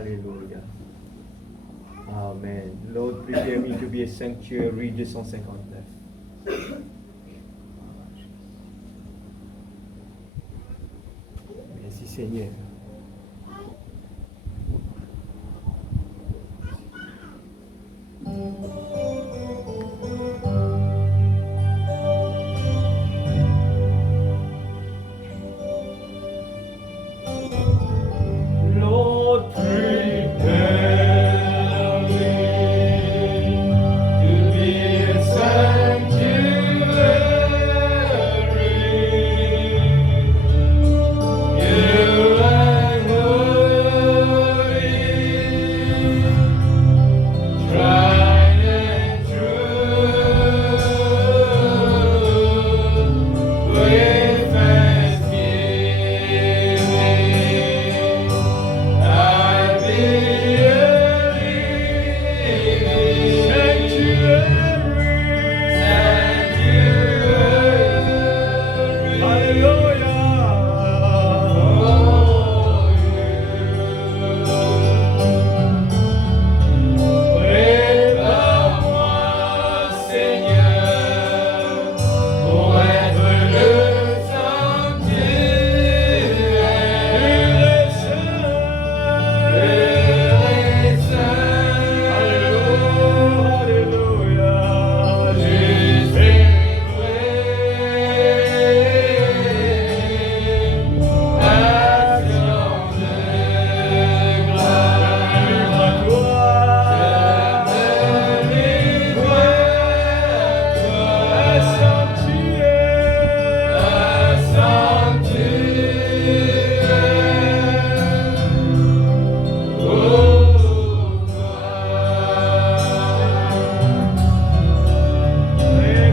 Alléluia. Amen. Lord, prepare me to be a sanctuary, 259. Merci Seigneur. Lord, prepare me to be a sanctuary. You are holy, tried and true, with thanksgiving. I'll be a living sanctuary. Hallelujah. Prépare-moi, Seigneur, pour être le sanctuaire. Alléluia. Juste et vrai, action de grâce. Je me livre à toi,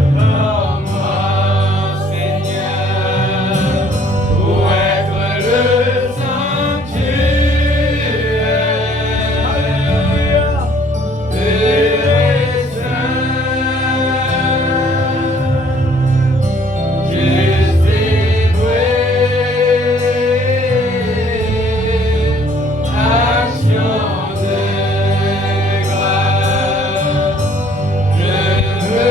prépare-moi, Seigneur, pour être le sanctuaire. Alléluia. Pur et saint, juste et vrai, action de grâce. Je me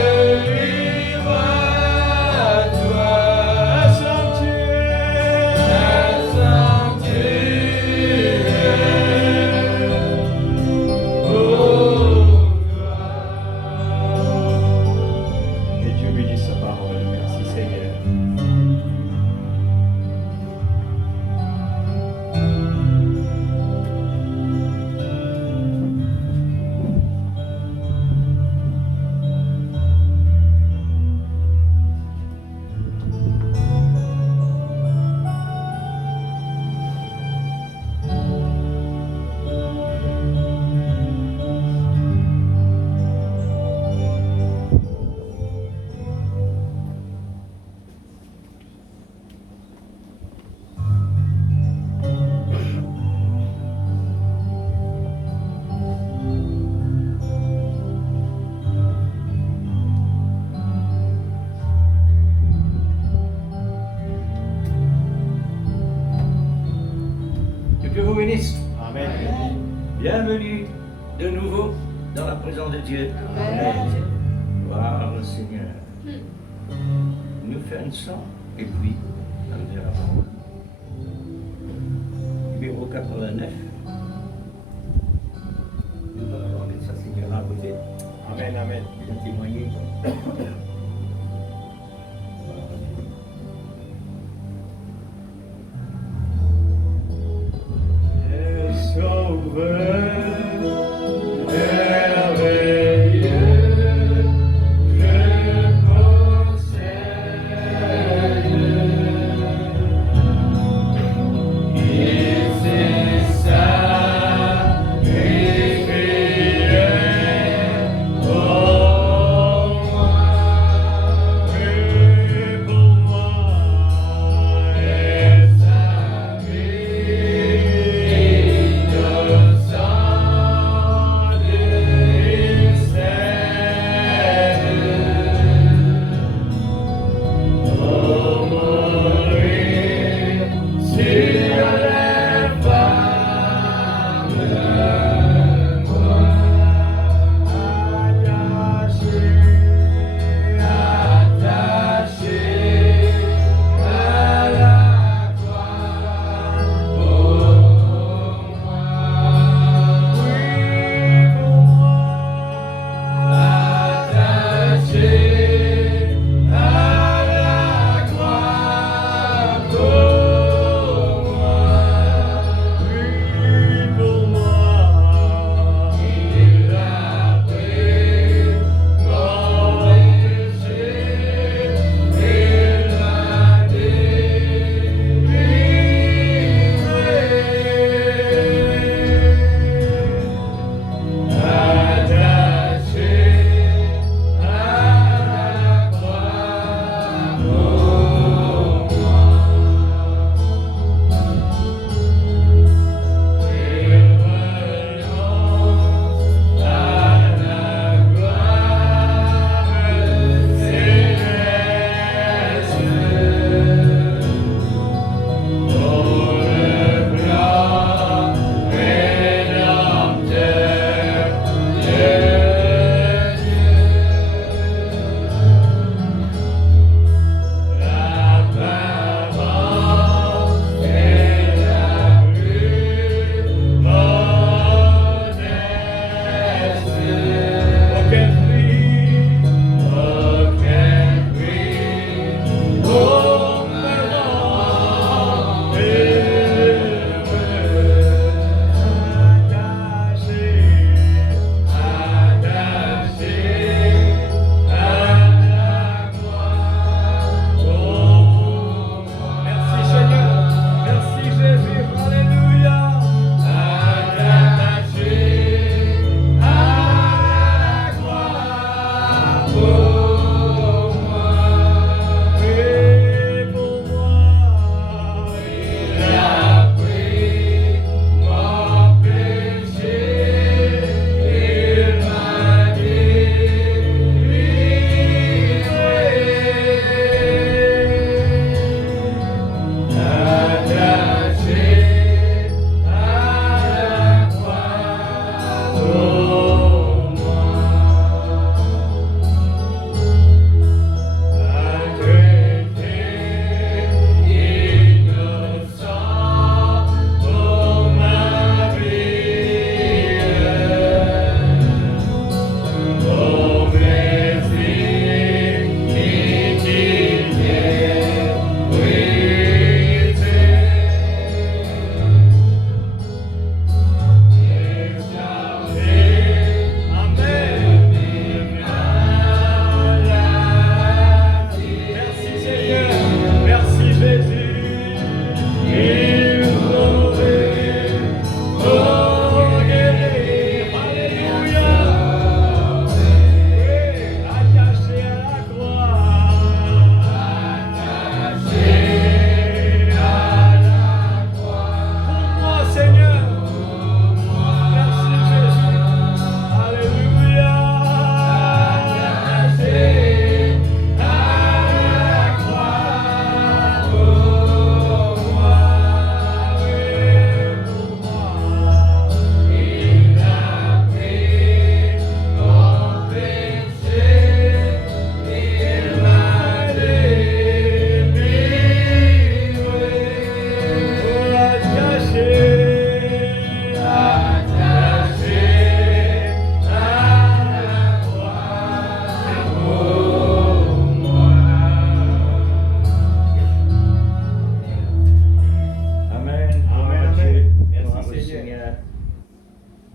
livre à toi, sanctuaire. Que Dieu bénisse sa parole. Merci Seigneur. Que Dieu vous bénisse. Amen. Bienvenue de nouveau dans la présence de Dieu. Amen. Gloire au Seigneur. Nous faisons un son et puis on dira la parole. Numéro 89. Nous allons avoir ça, Seigneur, à vous aider. Amen. Amen. Vous témoigner. Sauveur, merveilleux,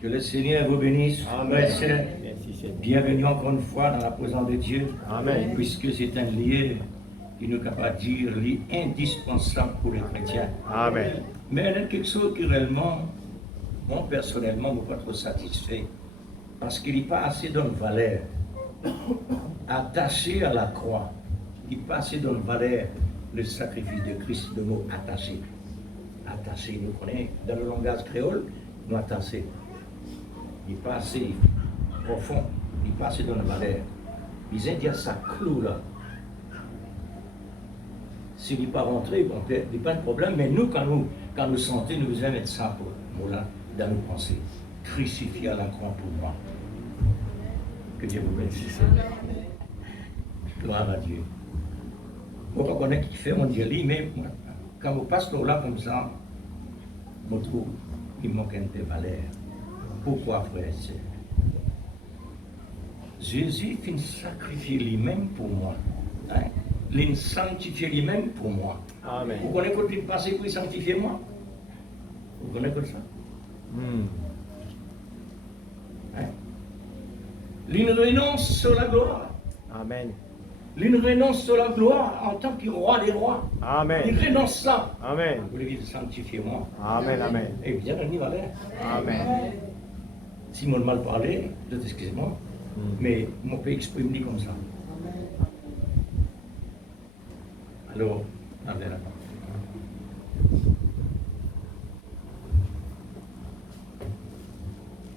Que le Seigneur vous bénisse, frères et sœurs. Merci Seigneur. Bienvenue encore une fois dans la présence de Dieu. Amen. Puisque c'est un lieu qui nous est capable de dire lieu indispensable pour les chrétiens. Amen. Mais il y a quelque chose qui réellement, moi personnellement, ne suis pas trop satisfait. Parce qu'il n'est pas assez d'une valeur attachée à la croix. Il n'est pas assez d'une valeur le sacrifice de Christ, le mot attaché. Attaché, nous connaissons dans le langage créole, nous attaché. Il n'est pas assez profond, il n'est pas assez d'une valeur. Les Indiens, ça cloue là. S'il n'est pas rentré, bon, il n'y a pas de problème, mais nous, quand nous sentons, nous allons mettre ça pour nous là, dans nos pensées. Crucifié à la croix pour moi. Que Dieu vous bénisse. Gloire à Dieu. On reconnaît qu'il fait, on dit lui, mais quand on passe par là comme ça, on trouve qu'il manque un peu de valeur. Pourquoi, frère et sœur? Jésus finit sacrifier lui-même pour moi. Hein? Il sanctifie lui-même pour moi. Amen. Vous connaissez quand il passe pour sanctifier moi? Vous connaissez comme ça? Hein? Il renonce sur la gloire. Amen. Il renonce sur la gloire en tant que roi des rois. Amen. Il renonce ça. Amen. Vous voulez sanctifier moi? Amen. Amen. Et bien, on y va là. Amen. Si moi mal parlé, excusez-moi, mais on peut exprimer comme ça. Alors, allez là.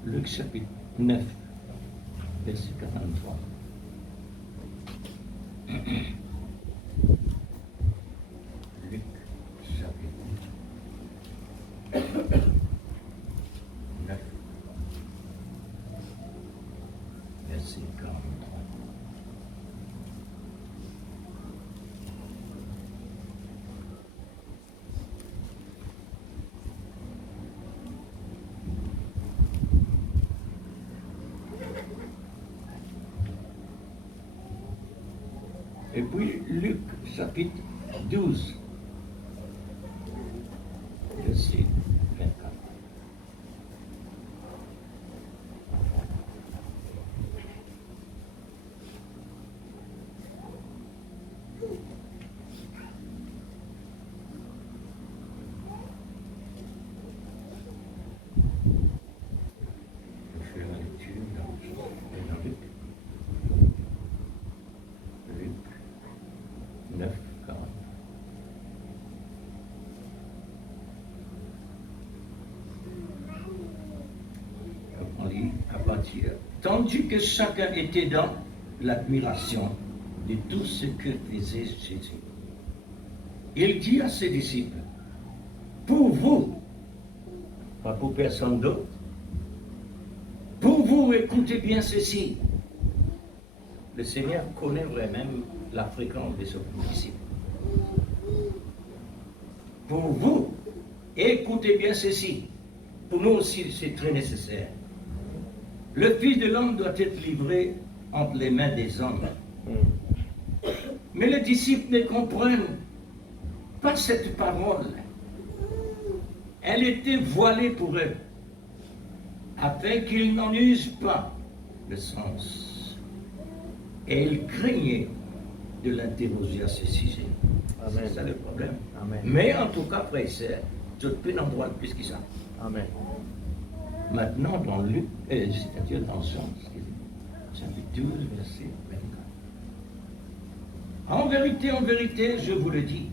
Luc chapitre 9, verset 43. Luc chapitre 9, verset 43. Et puis Luc chapitre 12, verset 24. Je fais la lecture dans Luc. Luc 9, 40. On lit à partir. Tandis que chacun était dans l'admiration de tout ce que faisait Jésus, il dit à ses disciples, pour vous, pas pour personne d'autre, pour vous, écoutez bien ceci. Le Seigneur connaît vraiment la fréquence de ses disciples. Pour vous, écoutez bien ceci. Pour nous aussi, c'est très nécessaire. Le Fils de l'homme doit être livré entre les mains des hommes. Mais les disciples ne comprennent pas cette parole. Elle était voilée pour eux, afin qu'ils n'en usent pas le sens. Et ils craignaient de l'interroger à ce sujet. C'est ça le problème. Amen. Mais en tout cas, frère et sœur, je peux en droit plus que ça. Amen. Maintenant, dans Luc, c'est-à-dire dans Jean, chapitre 12, verset 24. En vérité, je vous le dis,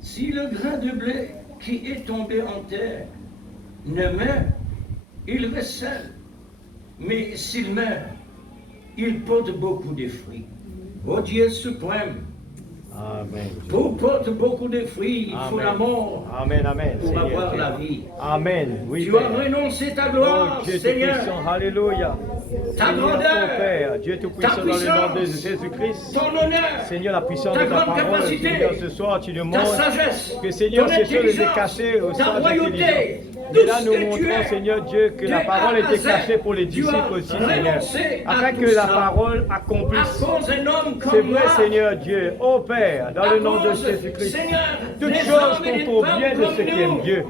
si le grain de blé qui est tombé en terre ne meurt, il reste seul. Mais s'il meurt, il porte beaucoup de fruits. Ô Dieu suprême, Amen. pour porter beaucoup de fruits, il faut la mort Amen. Amen. pour Seigneur avoir Dieu. la vie. Amen. Oui, Tu Père. as renoncé ta Oh, gloire, Dieu Seigneur, Tout-Puissant, Alléluia. ta Seigneur, grandeur, ton Père, Dieu Tout-Puissant, ta dans le nom de puissance, Jésus-Christ. ton honneur, Seigneur, la puissance ta de ta grande parole, capacité, Seigneur, ce soir, tu nous ta montres sagesse, que, Seigneur, ton ces choses étaient intelligence, cachées au ta sein royauté, d'intelligence. tout Et là, ce nous que tu montrons, es. Seigneur Dieu, que la De parole A à était Z, cachée pour les tu as disciples aussi, Seigneur. renoncé à Afin tout que la ça. parole À accomplisse. cause d'un homme C'est comme vrai, moi, Seigneur Dieu, ô Père, dans à le nom de cause, Jésus-Christ, Seigneur, toutes des choses hommes et des concourent femmes bien de comme ceux qui aiment nous, Dieu.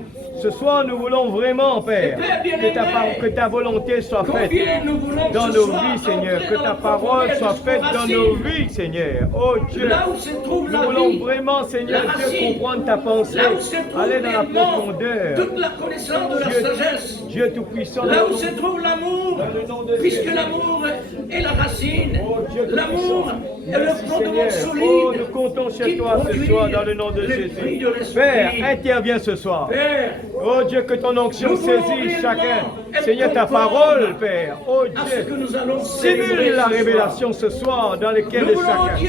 Ce soir, nous voulons vraiment, Père, Père bien-aimé, que ta volonté soit faite combien nous voulons dans ce nos soir vies, Seigneur. entrer Que dans ta la parole profondeur soit jusqu'aux faite dans racines. nos vies, Seigneur. Oh Dieu, Là où se trouve nous la voulons vie, vraiment, Seigneur la Dieu, racine. comprendre ta pensée, Là où se trouve aller dans la réellement profondeur. toute la connaissance de la Dieu, sagesse. Dieu Tout-Puissant, Là où nous- se trouve l'amour, Dans le nom de puisque Jésus. l'amour est la racine. Oh Dieu L'amour Tout-Puissant, est le merci fondement Seigneur. solide. Oh, nous comptons sur qui toi ce produit soir dans le nom de le fruit Jésus. de l'esprit. Père, interviens ce soir. Père, Oh Dieu, que ton onction nous voulons saisit réellement chacun. être Seigneur, ta conformes parole, Père. Oh à ce que Dieu, nous allons célébrer stimule la ce soir. révélation ce soir dans lequel Nous est voulons, chacun. Dieu,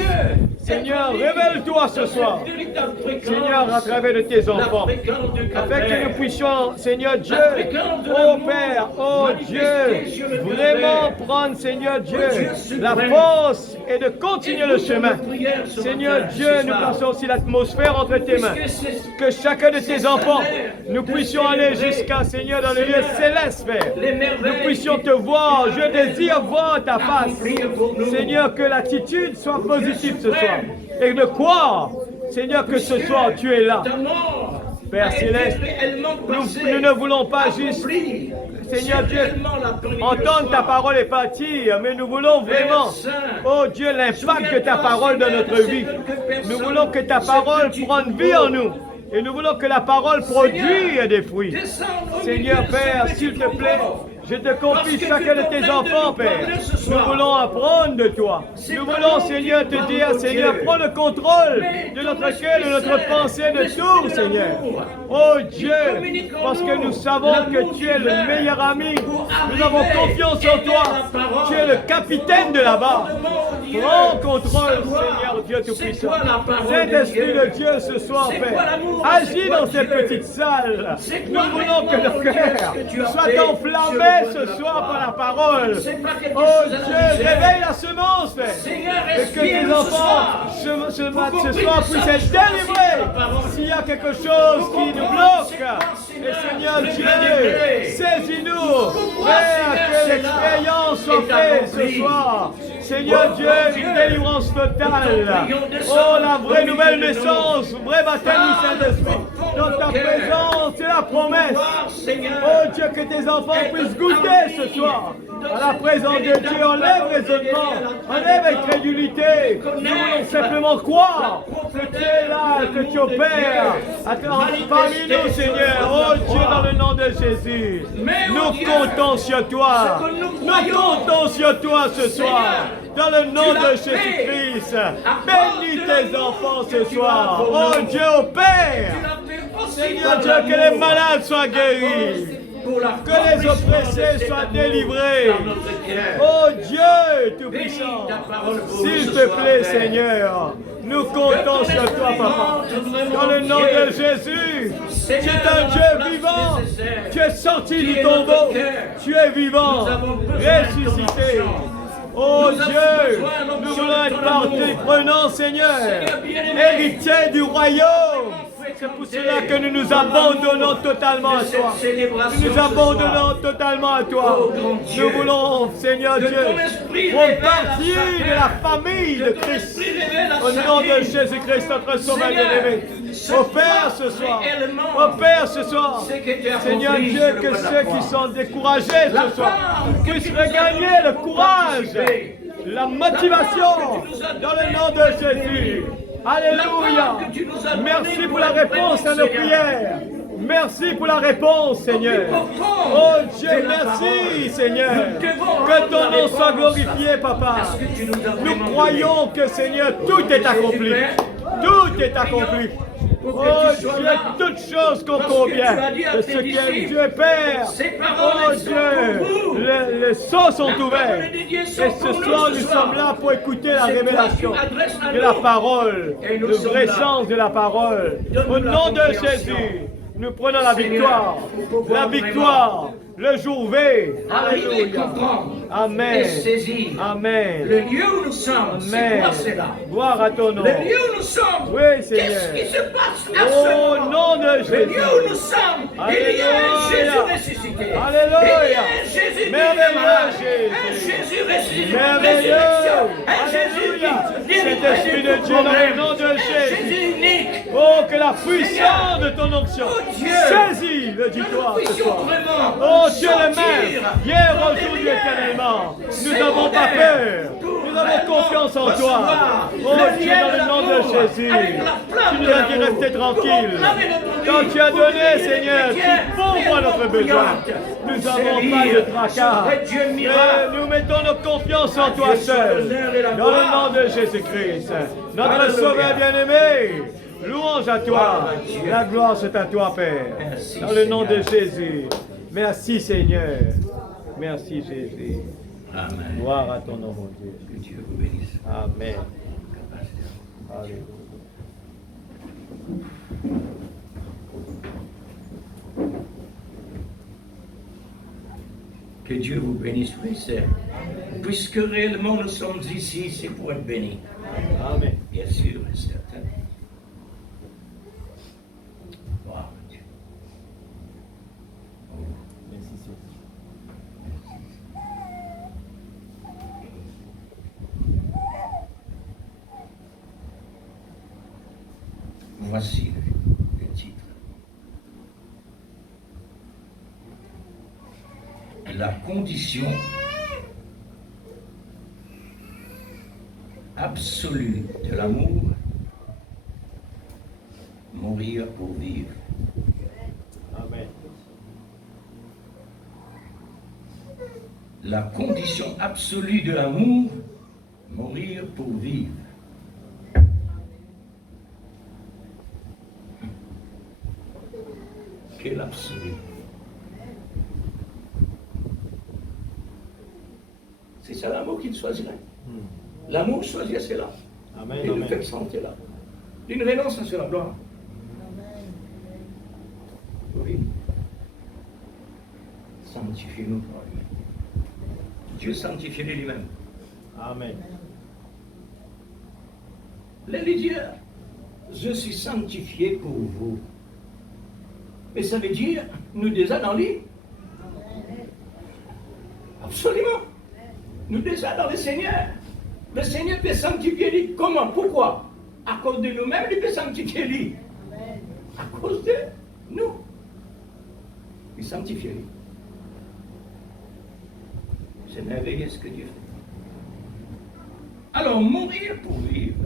Seigneur, être révèle-toi ce dans soir. cette véritable fréquence, Seigneur, à travers de tes la enfants. fréquence du Afin que calvaire. nous puissions, Seigneur Dieu, fréquence de oh l'amour Père, oh manifestée Dieu, sur le vraiment calvaire. prendre, Seigneur Dieu, Dieu suprême. la force et de continuer le Écoute chemin. nos prières ce Seigneur matin, Dieu, ce nous soir. plaçons aussi l'atmosphère entre tes mains. Puisque c'est- Que chacun de c'est tes enfants, salaire nous de puissions aller célébrer, jusqu'à, Seigneur, dans le lieu Seigneur, céleste, Père. les merveilles Nous puissions qui- te voir. qui Je désire voir ta face. accomplir pour nous. Seigneur, que l'attitude soit positive ce soir. suprême. Et de croire, Seigneur, que ce Puisque soir tu es là. ta mort Père a été céleste, réellement passée, nous ne voulons pas juste, accomplie. Seigneur C'est Dieu, réellement l'après-midi le entendre ta soir. parole et partir, mais nous voulons vraiment, oh Dieu, l'impact de ta parole dans notre vie. Nous voulons que ta parole prenne vie en nous. Et nous voulons que la parole produise des fruits. Seigneur Père, s'il te plaît, je te confie chacun de tes enfants, Père. Nous voulons apprendre de toi. Nous voulons, Seigneur, te dire, Seigneur, prends le contrôle de notre cœur, de notre pensée, de tout, Seigneur. Oh Dieu, parce que nous savons que tu es le meilleur ami. Nous avons confiance en toi. Tu es le capitaine de la barre. Prends contrôle, Seigneur Dieu Tout-Puissant. Saint-Esprit de Dieu, ce soir, Père, agis dans cette petite salle. Nous voulons que nos cœurs soient enflammés ce soir par la parole. Oh Dieu, réveille la semence, Père. Et que tes enfants ce soir puissent être délivrés. S'il y a quelque chose qui nous bloque, et Seigneur Dieu, saisis-nous. Père, que l'expérience soit faite ce soir. Seigneur Dieu, une délivrance totale. Oh, la vraie nouvelle naissance, vrai baptême du Saint-Esprit. Dans ta présence, c'est la promesse. Oh Dieu, que tes enfants puissent goûter ce soir à la présence de Dieu. Enlève raisonnement, enlève incrédulité. Nous voulons simplement croire que tu es là, que tu opères. Parmi nous, Seigneur. Oh Dieu, dans le nom de Jésus. Nous comptons sur toi. Nous comptons sur toi ce soir. Dans le nom de Jésus-Christ. Bénis tes enfants ce soir. Oh Dieu, opère. Seigneur Dieu, que les malades soient guéris. Que les oppressés soient délivrés. Oh Dieu Tout-Puissant, s'il te plaît, Seigneur, nous comptons sur toi, Papa. Dans le nom de Jésus, tu es un Dieu vivant. Tu es sorti du tombeau. Tu es vivant, ressuscité. Oh Dieu, nous voulons être partie prenant, Seigneur, héritier du royaume. C'est pour cela que nous nous abandonnons totalement à toi. Nous nous abandonnons totalement à toi. Nous voulons, Seigneur Dieu, prendre partie de la famille de Christ. Au nom de Jésus-Christ, notre Sauveur bien-aimé. Opère ce soir. Opère ce soir. Seigneur Dieu, que ceux qui sont découragés ce soir puissent regagner le courage, la motivation dans le nom de Jésus. Alléluia. Merci pour la réponse à nos prières. Merci pour la réponse, Seigneur. Oh Dieu, merci, Seigneur. Que ton nom soit glorifié, Papa. Nous croyons que, Seigneur, tout est accompli. Tout est accompli. Oh Dieu, toutes choses concourent bien de ce qu'est Dieu Père. Oh Dieu, les sceaux sont ouverts. Et ce soir, nous sommes là pour écouter la révélation de la parole, le vrai sens de la parole. Au nom de Jésus, nous prenons la victoire. La victoire. Le jour V. Alléluia. Amen. Amen. Le lieu où nous sommes, c'est quoi cela? Gloire à ton nom. Le lieu où nous sommes, oui, Seigneur. qu'est-ce qui se passe à ce moment? Au nom de Jésus. Le lieu où nous sommes, il y a un Jésus ressuscité. Alléluia. Il y a un Jésus merveilleux Jésus. Un Jésus ressuscité. Merveilleux. Un Jésus Alléluia. qui Cet esprit de Dieu dans le nom de Un Jésus. Jésus unique. Oh, que la puissance de ton onction saisit le victoire ce soir. Oh, tu es le même, hier, aujourd'hui, éternellement. Nous n'avons pas peur. Nous avons confiance en toi. Oh Dieu, dans le nom de Jésus, tu nous as dit rester tranquille. Quand tu as donné, Seigneur, tu pourvois notre besoin. Nous n'avons pas de tracas. Mais nous mettons notre confiance en toi seul. Dans le nom de Jésus-Christ, notre Sauveur bien-aimé. Louange à toi. La gloire c'est à toi, Père. Dans le nom de Jésus. Merci, Seigneur. Merci, Jésus. Amen. Gloire à ton nom, mon Dieu. Que Dieu vous bénisse. Amen. Alléluia. Que Dieu vous bénisse, frères et sœurs. Puisque réellement nous sommes ici, c'est pour être bénis. Amen. Bien sûr et certain. Gloire à Dieu. Merci, Seigneur. Voici le titre. La condition absolue de l'amour, mourir pour vivre. Amen. La condition absolue de l'amour, mourir pour vivre. Quel absolu. C'est ça l'amour qu'il choisirait. L'amour choisit cela. Amen. Et le Amen. fait sentir là. Une renonce à cela, gloire. Oui. Sanctifiez-nous par lui. Dieu sanctifie lui-même. Amen. Les dit, je suis sanctifié pour vous. Et ça veut dire, nous déjà dans lui. Absolument. Nous déjà dans le Seigneur. Le Seigneur peut sanctifier lui. Comment? Pourquoi? À cause de nous-mêmes, il peut sanctifier lui. À cause de nous. Il sanctifie lui. C'est merveilleux ce que Dieu fait. Alors, mourir pour vivre.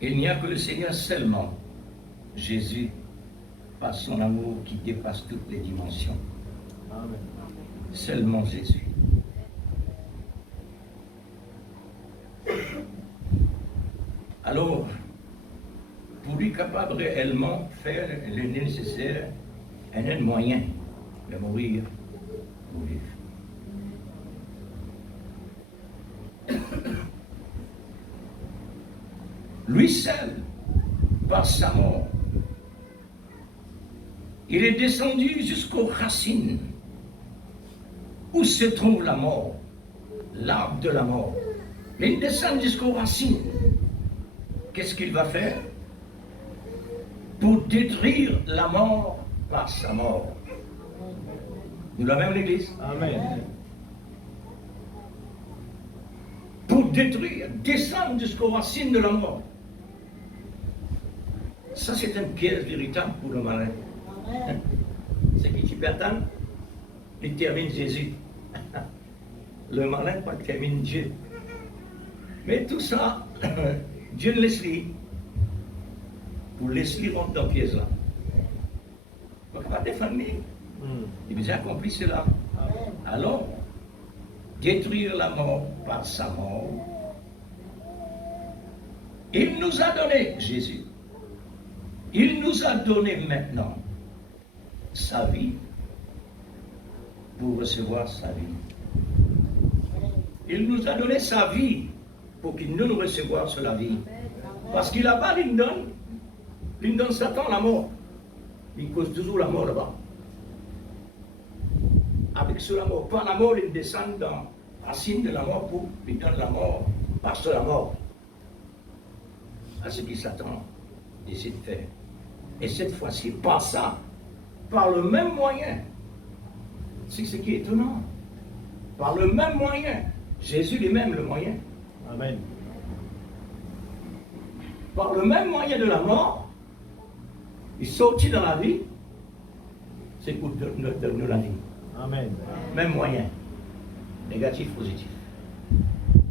Il n'y a que le Seigneur seulement. Jésus, par son amour qui dépasse toutes les dimensions. Amen. Seulement Jésus. Alors, pour lui capable réellement faire le nécessaire, un moyen de mourir pour vivre. Lui seul, par sa mort, il est descendu jusqu'aux racines. Où se trouve la mort? L'arbre de la mort. Mais il descend jusqu'aux racines. Qu'est-ce qu'il va faire? Pour détruire la mort par sa mort. Nous l'avons l'Église. Amen. Pour détruire, descendre jusqu'aux racines de la mort. Ça, c'est une pièce véritable pour le malin. C'est qui tu peux attendre? Il termine Jésus. Le malin pas termine Dieu. Mais tout ça, Dieu le laisse lire. Pour laisser lire rentre dans la pièce là. On ne va pas défendre. Il a déjà accompli cela. Alors, détruire la mort par sa mort. Il nous a donné, Jésus, il nous a donné maintenant sa vie pour recevoir sa vie. Il nous a donné sa vie pour qu'il nous recevoir sur la vie. Parce qu'il n'a pas l'une donne Satan la mort. Il cause toujours la mort là-bas. Avec cela mort, par la mort, il descend dans la racine de la mort pour lui donner la mort, par la mort. À ce qui Satan décide de faire. Et cette fois-ci, pas ça, par le même moyen. C'est ce qui est étonnant. Par le même moyen. Jésus lui-même le moyen. Amen. par le même moyen de la mort, il sortit dans la vie, c'est pour donner la vie. Amen. Même moyen. Négatif, positif.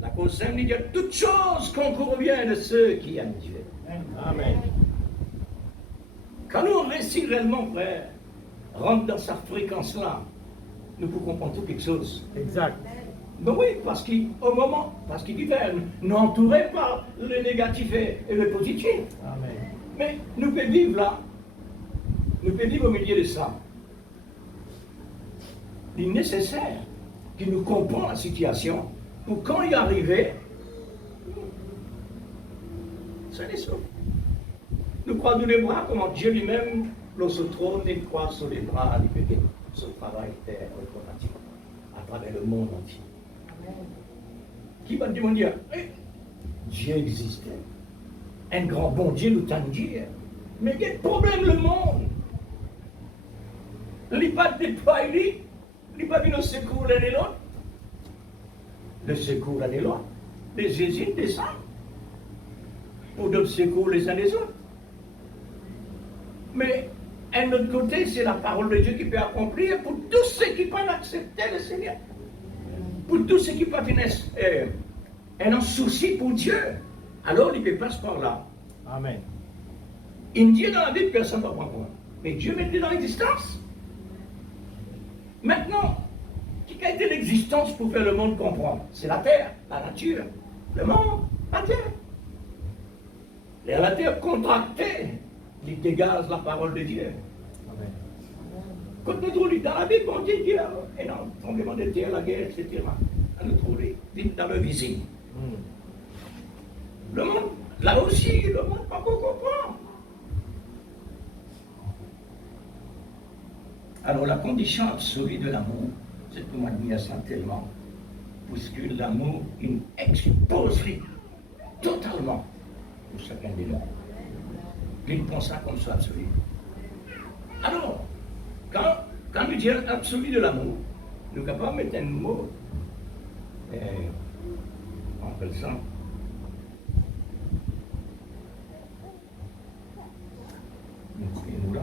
La cause sainte dit que toute chose concourt bien de ceux qui aiment Dieu. Amen. Quand nous réussissons réellement, frère, rentre dans sa fréquence-là, nous pouvons comprendre tout quelque chose. Exact. Ben oui, parce qu'il diffère, nous entourés par le négatif et le positif. Amen. Mais nous pouvons vivre là, nous pouvons vivre au milieu de ça. Il est nécessaire que nous comprenions la situation pour quand y arriver, ça les sauve. Nous croisons les bras comment Dieu lui-même, dans ce trône, il croise sur les bras du bébé. Ce travail terre à travers le monde entier. Qui va dire, Dieu existe. Un grand bon Dieu nous t'a dit, mais quel problème le monde? Il n'est pas déployé, il n'est pas vu nos secours l'un et l'autre. Le secours l'un et l'autre, les Jésus descendent pour d'autres secours les uns les autres. Mais d'un autre côté, c'est la parole de Dieu qui peut accomplir pour tous ceux qui peuvent accepter le Seigneur. Pour tous ceux qui peuvent un souci pour Dieu. Alors, il peut passer par là. Amen. Il dit dans la Bible, personne ne va comprendre. Mais Dieu met dans l'existence. Maintenant, qui a été l'existence pour faire le monde comprendre? C'est la terre, la nature, le monde, la terre. Et la terre contractée, il dégage la parole de Dieu. Amen. Quand nous trouvons dans la Bible, on dit qu'il y a un tremblement de terre, la guerre, etc. Nous trouvons dans le visible. Le monde, là aussi, le monde pas qu'on comprend. Alors la condition absolue de l'amour, c'est pour m'admirer ça tellement, puisque l'amour, il exposerait totalement pour chacun de nous. Il pense ça comme ça absolu. Alors, quand nous disons absolu de l'amour, nous sommes capables de mettre un mot, on appelle ça, nous là,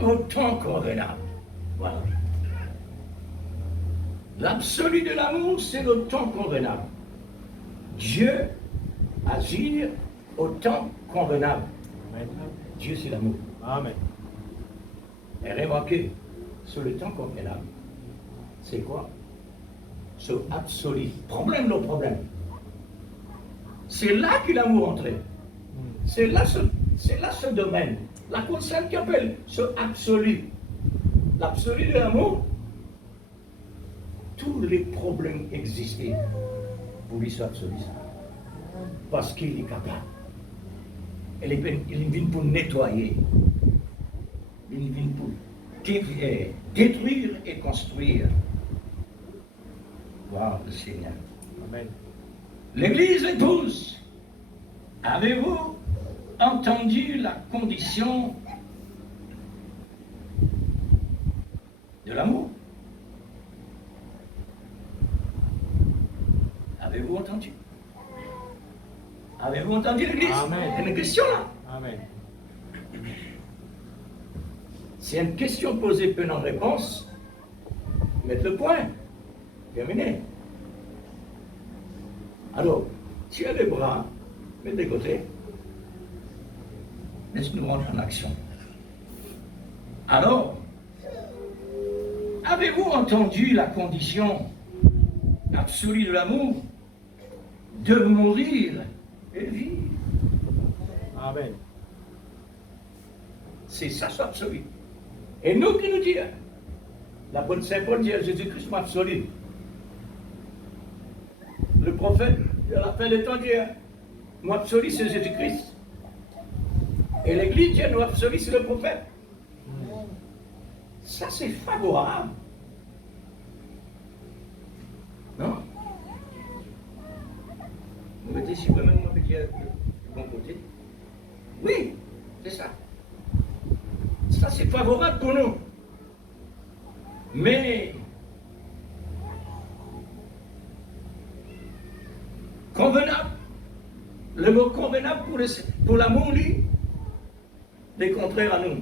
autant convenable. Voilà. L'absolu de l'amour, c'est le temps convenable. Dieu agir au temps convenable. Amen. Dieu, c'est l'amour. Amen. Et remarquez, sur le temps convenable, c'est quoi? Ce absolu. Problème, non problème. C'est là que l'amour entrait. C'est là ce domaine. La concept qui appelle ce absolu. L'absolu de l'amour, tous les problèmes existaient pour lui ce absolu. Parce qu'il est capable. Il vient pour nettoyer. Il vient pour détruire et construire. Gloire le Seigneur. Amen. L'Église épouse. Avez-vous entendu la condition de l'amour? Avez-vous entendu? Avez-vous entendu l'Église? Amen. C'est une question là. Amen. C'est une question posée peu en réponse. Mettre le point. Terminé. Alors, tu as les bras, mets de côté. Laisse-nous rentrer en action. Alors, avez-vous entendu la condition absolue de l'amour? De mourir et vivre. Amen. C'est ça, c'est absolu. Et nous qui nous disons, la bonne Saint Paul dit à Jésus-Christ absolu. Le prophète de la fin des temps dit, moi absolu c'est Jésus-Christ. Et l'Église dit, nous absolu c'est le prophète. Ça c'est favorable. Non? Vous mettez si vous-même, vous mettez de bon côté. Oui, c'est ça. Ça, c'est favorable pour nous. Mais, convenable. Le mot convenable pour l'amour, lui, est contraire à nous.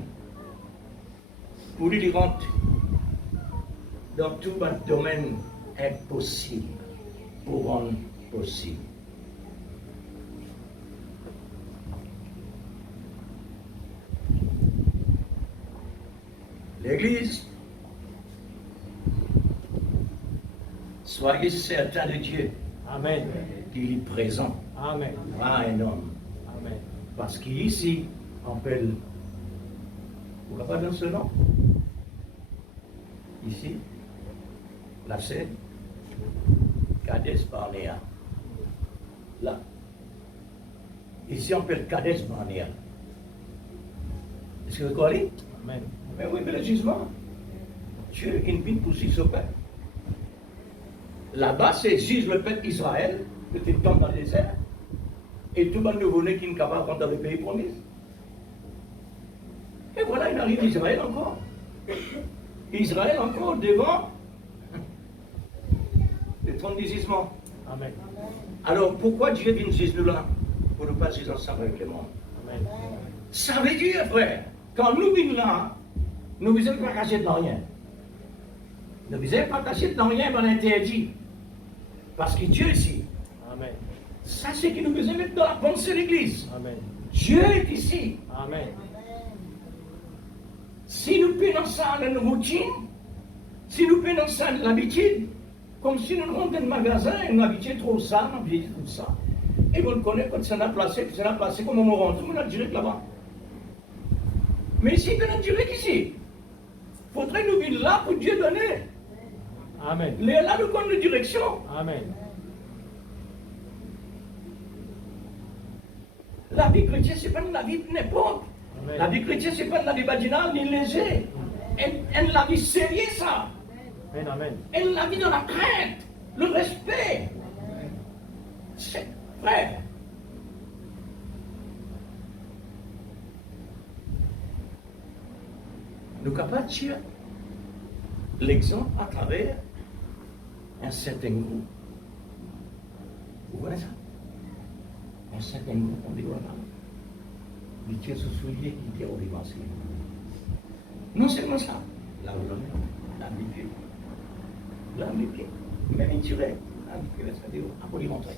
Pour lui, il rentre dans tout un domaine impossible pour rendre possible. L'Église, soyez certains de Dieu. Amen. Qu'il est présent. Amen. Pas un homme. Amen. Parce qu'ici, on appelle, vous ne pas dans ce nom. Ici, la scène, Kadesh Barnea. Là. Ici, on appelle Kadesh Barnea. Est-ce que vous croyez? Amen. Mais oui, mais le jugement. Dieu invite pour suivre ce peuple. Là-bas, c'est juge le peuple Israël, que tu tombes dans le désert, et tout le monde nouveau-né qui est capable de rentrer dans le pays promis. Et voilà, il arrive Israël encore. Israël encore devant le trône du jugement. Amen. Alors pourquoi Dieu vient juger nous là? Pour ne pas juger ensemble avec le monde. Amen. Ça veut dire, frère, quand nous venons là, nous ne sommes pas cachés dans rien. Nous ne sommes pas cachés dans rien, mais on interdit. Parce que Dieu ici. Amen. Ça, c'est que nous devons mettre dans la pensée de l'Église. Amen. Dieu est ici. Amen. Si nous prenons ça dans une routine, si nous prenons ça dans l'habitude, comme si nous rentrons dans un magasin et nous habituons trop ça, nous habituons tout ça. Et vous le connaissez quand ça n'a placé, puis ça n'a placé, comme on rentre, on a direct là-bas. Mais ici, on a direct ici. Il faudrait nous venir là pour Dieu donner. Amen. Là, nous connaissons la direction. Amen. La vie chrétienne, ce n'est pas la vie n'importe. Amen. La vie chrétienne, ce n'est pas la vie badinale ni léger. Elle la vie sérieuse, ça. Amen. Amen. Elle la vie dans la crainte, le respect. C'est vrai. Nous sommes capables de tirer l'exemple à travers un certain groupe. Vous voyez ça? Un certain groupe, on dit voilà. Il tient ce soulier qui tient au dimanche. Non seulement ça, la Bible, même il tirait, la Bible, ça veut dire, on peut lui montrer.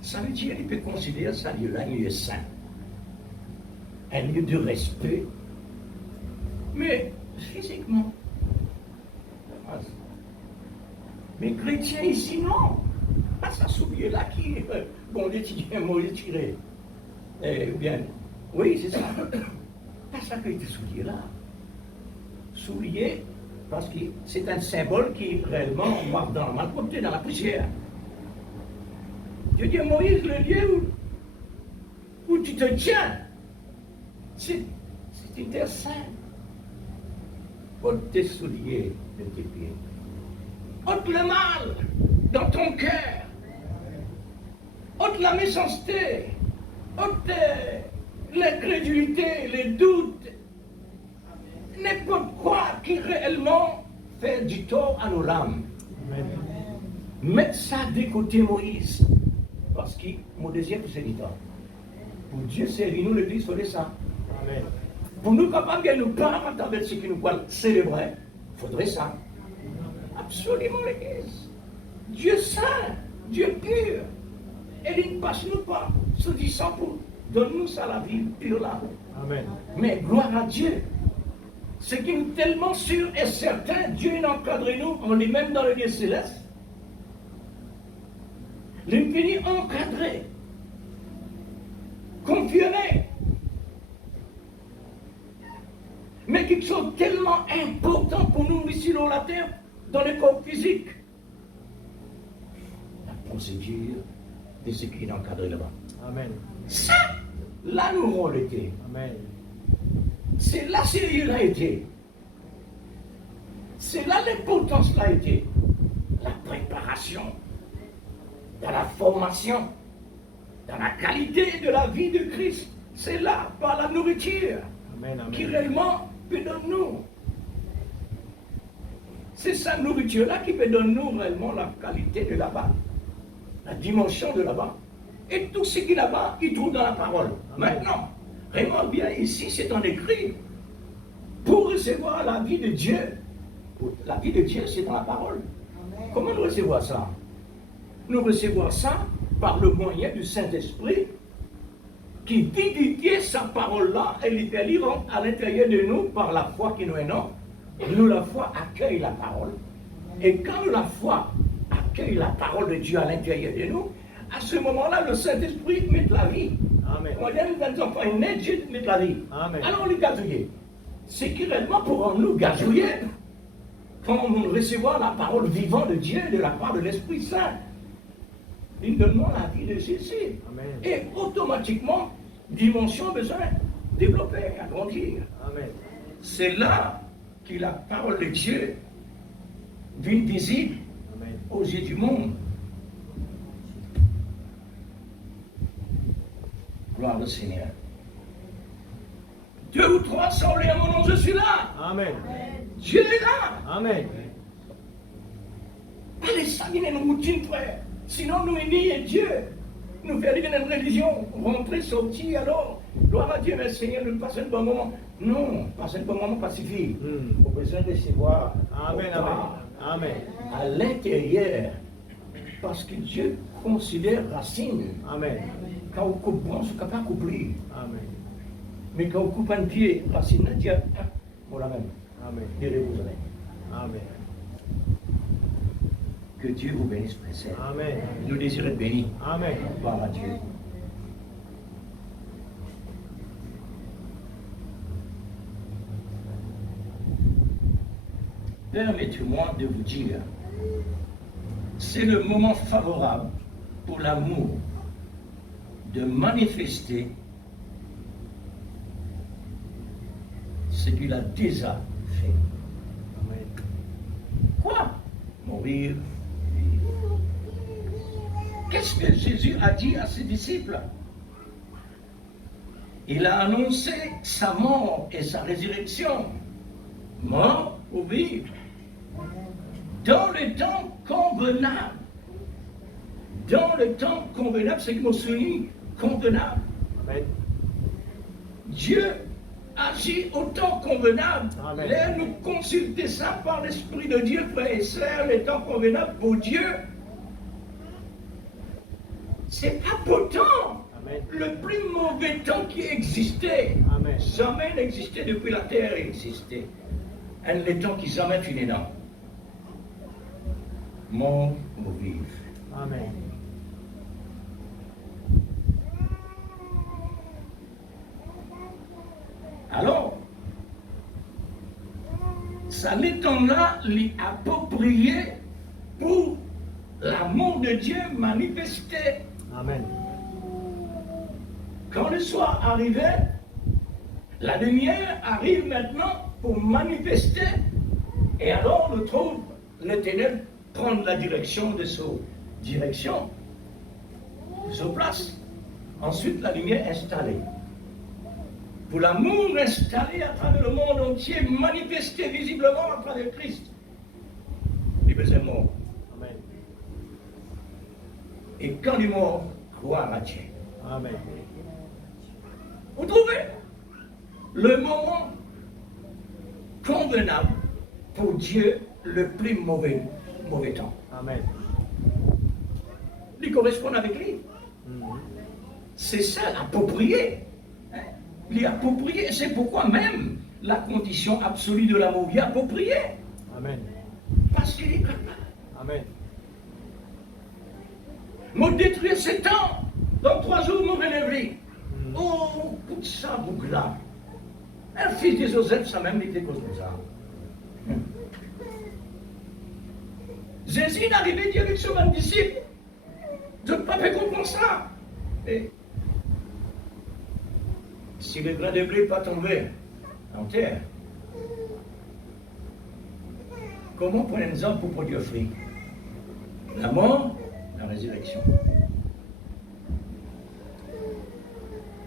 Ça veut dire qu'il peut considérer ça lieu-là un lieu saint, un lieu de respect, mais physiquement. Mais chrétien ici, non. Pas ça soulier-là qui, bon, Dieu tient, Moïse tiré. Ou bien, oui, c'est ça. Pas ça que était soulier-là. Soulier, parce que c'est un symbole qui réellement marque dans la malpropreté, dans la poussière. Dieu dit à Moïse, le lieu où tu te tiens, c'est une terre sainte. Ôte tes souliers de tes pieds. Ôte le mal dans ton cœur. Ôte la méchanceté. Ôte l'incrédulité, les doutes. N'importe quoi qui réellement fait du tort à nos âmes. Amen. Mettre ça de côté, Moïse. Parce que mon deuxième, c'est du temps. Pour Dieu, c'est nous, l'Église, il faudrait ça. Amen. Pour nous capables de nous parler à travers ce qui nous parle célébrer, il faudrait ça. Absolument, l'Église. Dieu saint, Dieu pur. Et il ne passe nous pas, se disant pour donne-nous ça la vie pure là. Amen. Mais gloire à Dieu. Ce qui est tellement sûr et certain, Dieu encadre nous, on est même dans le lieu céleste. L'infini encadré, confirmé. Mais qui sont tellement importants pour nous ici sur la terre, dans le corps physique. La procédure de ce qui est encadré là-bas. Amen. Ça, là nous aurons été. Amen. C'est là ce lieu-là été. C'est là l'importance l'a été. La préparation, dans la formation, dans la qualité de la vie de Christ. C'est là, par la nourriture, Amen. qui Amen. réellement peut donner nous. C'est sa nourriture-là qui peut donner nous réellement la qualité de là-bas. la dimension de là-bas. Et tout ce qui est là-bas, il trouve dans la parole. Maintenant, vraiment bien, ici, c'est en écrit. Pour recevoir la vie de Dieu, la vie de Dieu, c'est dans la parole. Comment nous recevons ça? Nous recevons ça par le moyen du Saint-Esprit qui vivifie sa parole-là et l'Italie rentre à l'intérieur de nous par la foi qui nous est non. Nous, la foi, accueille la parole. Et quand nous, la foi, accueille la parole de Dieu à l'intérieur de nous, à ce moment-là, le Saint-Esprit met la vie. Amen. On dit aux enfants, il naît, Dieu met la vie. Amen. Alors on les gazouille. C'est qui réellement pour nous gazouiller quand nous recevons la parole vivante de Dieu de la part de l'Esprit Saint. Il donne la vie de Jésus. Amen. Et automatiquement, dimension besoin de développer, agrandir. Amen. C'est là que la parole de Dieu vient visible Amen. aux yeux du monde. Gloire au Seigneur. 2 ou 3 sont liés à mon nom, je suis là. Amen. Dieu est là. Amen. Pas les sabiner une routine, frère. Sinon, nous unir Dieu. Nous faire une religion. Rentrer, sortir, alors. Gloire à Dieu, mais Seigneur, nous passons un bon moment. Non, passer un bon moment pacifique. Il faut besoin de recevoir. Amen. Amen. Amen. À l'intérieur. Parce que Dieu considère racine. Amen. Quand on coupe bon, c'est capable de couper. Amen. Mais quand on coupe un pied, racine, Dieu, on la même. Amen. Direz-vous. Amen. Que Dieu vous bénisse, frère. Amen. Nous désirons être bénis. Amen. Gloire à Dieu. Permettez-moi de vous dire, c'est le moment favorable pour l'amour de manifester ce qu'il a déjà fait. Amen. Quoi? Mourir. Vivre. Qu'est-ce que Jésus a dit à ses disciples? Il a annoncé sa mort et sa résurrection. Mort ou vivre. Dans le temps convenable. Dans le temps convenable, c'est que nous sommes convenable. Amen. Dieu agit au temps convenable. Amen. Là, nous consulter ça par l'Esprit de Dieu, frères et sœurs, le temps convenable pour Dieu. C'est pas pourtant Amen. le plus mauvais temps qui existait. Amen. Jamais n'existait depuis la terre existait. Un le temps qui jamais finit non. Mort ou vivre. Amen. Alors, ça temps-là l'approprié pour l'amour de Dieu manifesté. Amen. Quand le soir arrivait, la lumière arrive maintenant pour manifester. Et alors, on trouve le ténèbre prendre la direction de sa direction, de sa place. Ensuite, la lumière installée. Pour l'amour installé à travers le monde entier, manifesté visiblement à travers Christ. Il est mort. Amen. Et quand il est mort, gloire à Dieu. Amen. Vous trouvez le moment convenable pour Dieu le plus mauvais temps. Amen. Il correspond avec lui. C'est ça, approprié. Hein? Il est approprié. C'est pourquoi même la condition absolue de l'amour est appropriée. Amen. Parce qu'il est capable. Amen. Me détruire 7 ans. Dans 3 jours, me relèverai. Oh, tout ça, bougla. Un fils de Joseph, ça même était cause de ça. Jésus est arrivé, Dieu avec son disciple. Je ne peux pas comprendre ça. Et si le grain de blé n'est pas tombé en terre, comment prendre un homme pour produire fruit? La mort, la résurrection.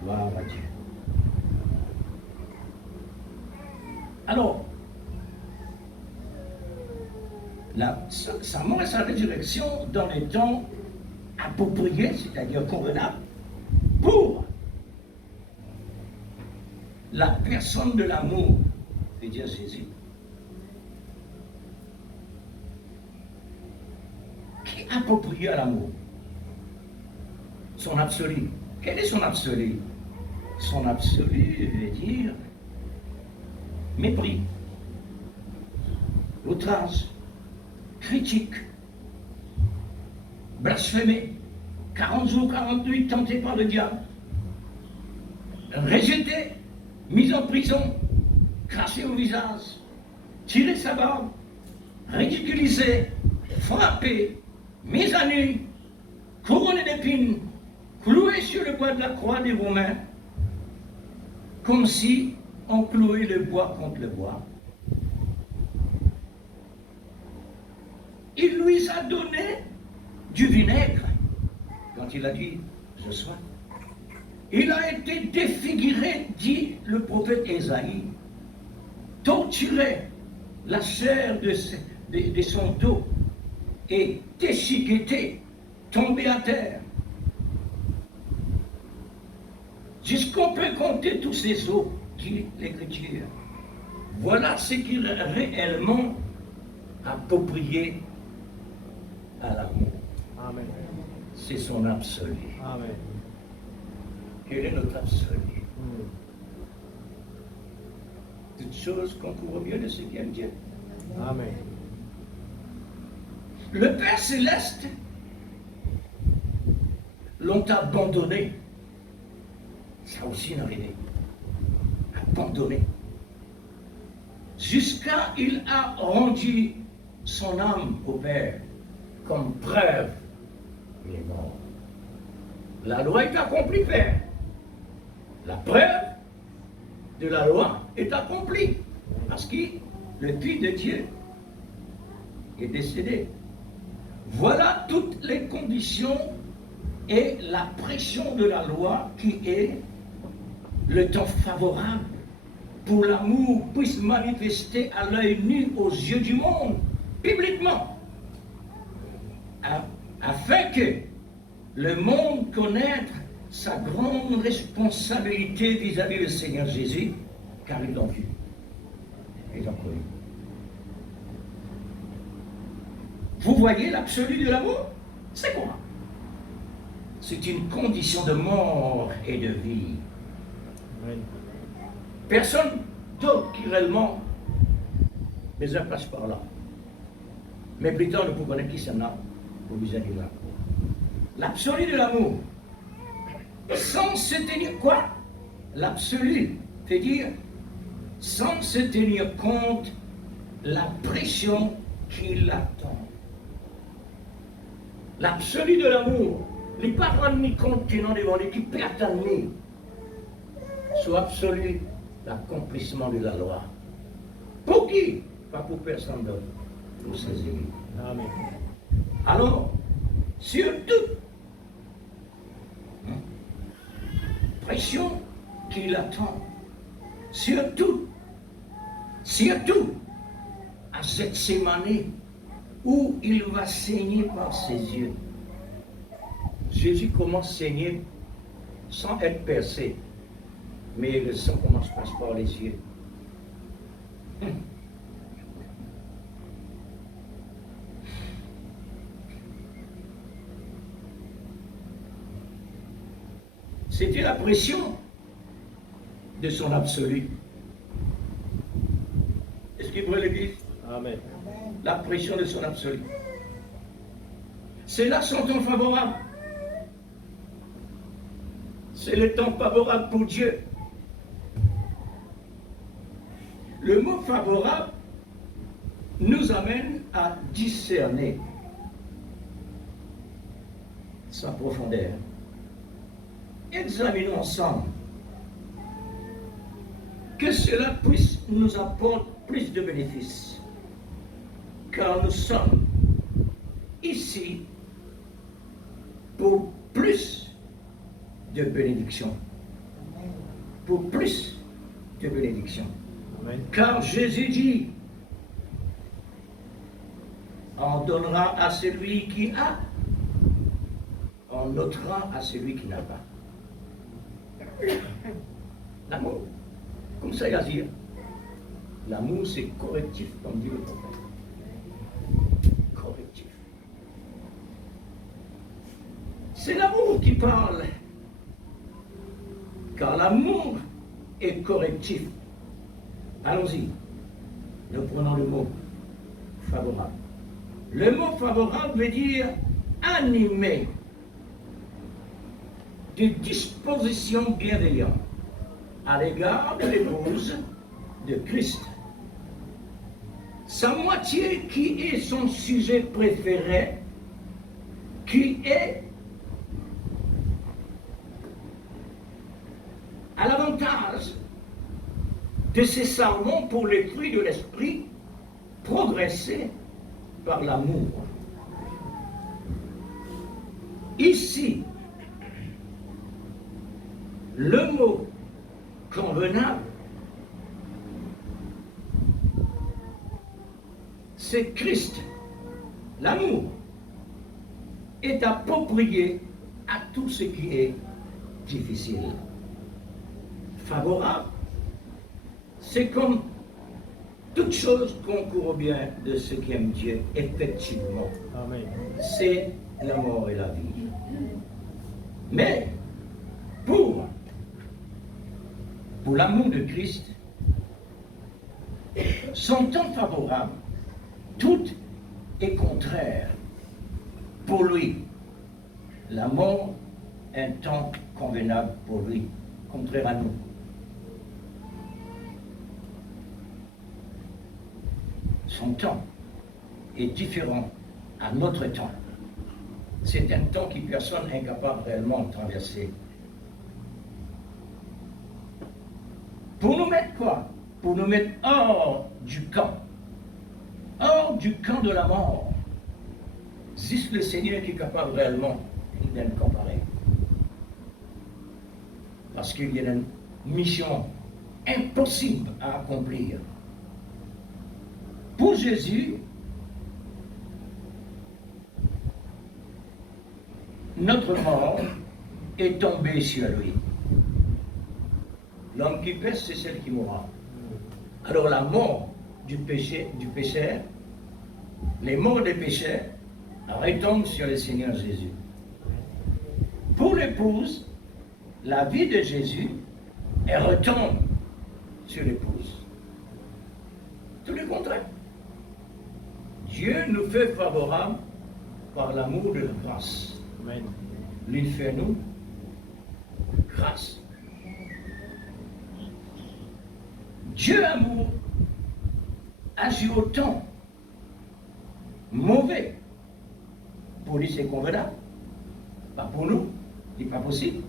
Gloire à Dieu. Alors, sa mort et sa résurrection dans les temps approprié, c'est-à-dire convenable, pour la personne de l'amour, c'est-à-dire Jésus. Qui est approprié à l'amour? Son absolu. Quel est son absolu? Son absolu veut dire mépris, outrage, critique, blasphémé, 40 jours, 40 nuits tenté par le diable, rejeté, mis en prison, craché au visage, tiré sa barbe, ridiculisé, frappé, mis à nu, couronné d'épines, cloué sur le bois de la croix des Romains, comme si on clouait le bois contre le bois. Il lui a donné du vinaigre quand il a dit « Je sois ». Il a été défiguré, dit le prophète Ésaïe, torturé, la chair de son dos et déchiqueté, tombé à terre. Jusqu'on peut compter tous ces os, dit l'Écriture. Voilà ce qui est réellement approprié à l'amour. Amen. C'est son absolu. Amen. Quel est notre absolu? Toutes choses concourent au mieux de ce qui aime Dieu. Amen. Le Père Céleste l'ont abandonné. Ça aussi est arrivé. Abandonné. Jusqu'à il a rendu son âme au Père comme preuve. Il est mort. La loi est accomplie, Père. La preuve de la loi est accomplie. Parce que le Fils de Dieu est décédé. Voilà toutes les conditions et la pression de la loi qui est le temps favorable pour l'amour puisse manifester à l'œil nu aux yeux du monde, publiquement, afin que le monde connaisse sa grande responsabilité vis-à-vis du Seigneur Jésus, car ils l'ont vu, ils l'ont connu. Vous voyez l'absolu de l'amour? C'est quoi? C'est une condition de mort et de vie. Amen. Personne d'autre qui réellement ne passe par là. Mais plus tard, nous connaissons qui c'est là, pour vous aider là. L'absolu de l'amour, sans se tenir quoi? L'absolu, c'est-à-dire sans se tenir compte la pression qui l'attend. L'absolu de l'amour, les parents ni compte qui n'ont devant qui perdent en nous, soit absolu l'accomplissement de la loi. Pour qui? Pas pour personne d'autre, pour ses élus. Amen. Alors, surtout, pression qui l'attend, surtout, à cette semaine où il va saigner par ses yeux. Jésus commence à saigner sans être percé, mais le sang commence à passer par les yeux. C'était la pression de son absolu. Est-ce qu'il pourrait le dire? Amen. La pression de son absolu. C'est là son temps favorable. C'est le temps favorable pour Dieu. Le mot favorable nous amène à discerner sa profondeur. Examinons ensemble que cela puisse nous apporter plus de bénéfices, car nous sommes ici pour plus de bénédictions. Pour plus de bénédictions. Amen. Car Jésus dit, on donnera à celui qui a, on ôtera à celui qui n'a pas. L'amour, comme ça il a dit, l'amour c'est correctif, comme dit le prophète. Correctif. C'est l'amour qui parle, car l'amour est correctif. Allons-y, nous prenons le mot favorable. Le mot favorable veut dire animé de dispositions bienveillantes à l'égard de l'épouse de Christ. Sa moitié qui est son sujet préféré, qui est à l'avantage de ces sermons pour les fruits de l'esprit progressés par l'amour. Ici, le mot convenable, c'est Christ. L'amour est approprié à tout ce qui est difficile. Favorable, c'est comme toute chose concourt au bien de ceux qui aiment Dieu, effectivement. Amen. C'est la mort et la vie. Mais pour l'amour de Christ, son temps favorable, tout est contraire. Pour lui, la mort est un temps convenable pour lui, contraire à nous. Son temps est différent à notre temps. C'est un temps que personne n'est incapable réellement de traverser. Pour nous mettre quoi? Pour nous mettre hors du camp de la mort. C'est le Seigneur qui est capable réellement d'un camp pareil. Parce qu'il y a une mission impossible à accomplir. Pour Jésus, notre mort est tombée sur lui. L'homme qui pêche, c'est celle qui mourra. Alors la mort du pécheur, les morts des pécheurs, retombent sur le Seigneur Jésus. Pour l'épouse, la vie de Jésus, elle retombe sur l'épouse. Tout le contraire. Dieu nous fait favorable par l'amour de la grâce. Amen. Il fait nous grâce. Dieu amour agit autant mauvais. Pour lui, c'est convenable. Pas pour nous, ce n'est pas possible.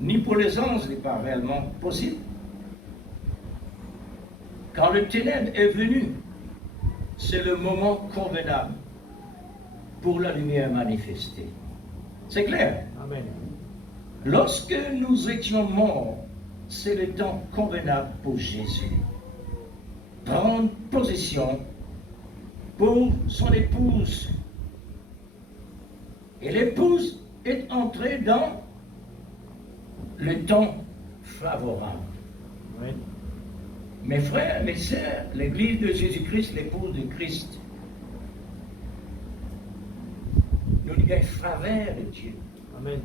Ni pour les anges, ce n'est pas réellement possible. Quand le ténèbre est venu, c'est le moment convenable pour la lumière manifestée. C'est clair? Amen. Lorsque nous étions morts, c'est le temps convenable pour Jésus. Prendre position pour son épouse. Et l'épouse est entrée dans le temps favorable. Amen. Mes frères, mes sœurs, l'Église de Jésus-Christ, l'épouse de Christ, nous avons une faveur de Dieu. Amen.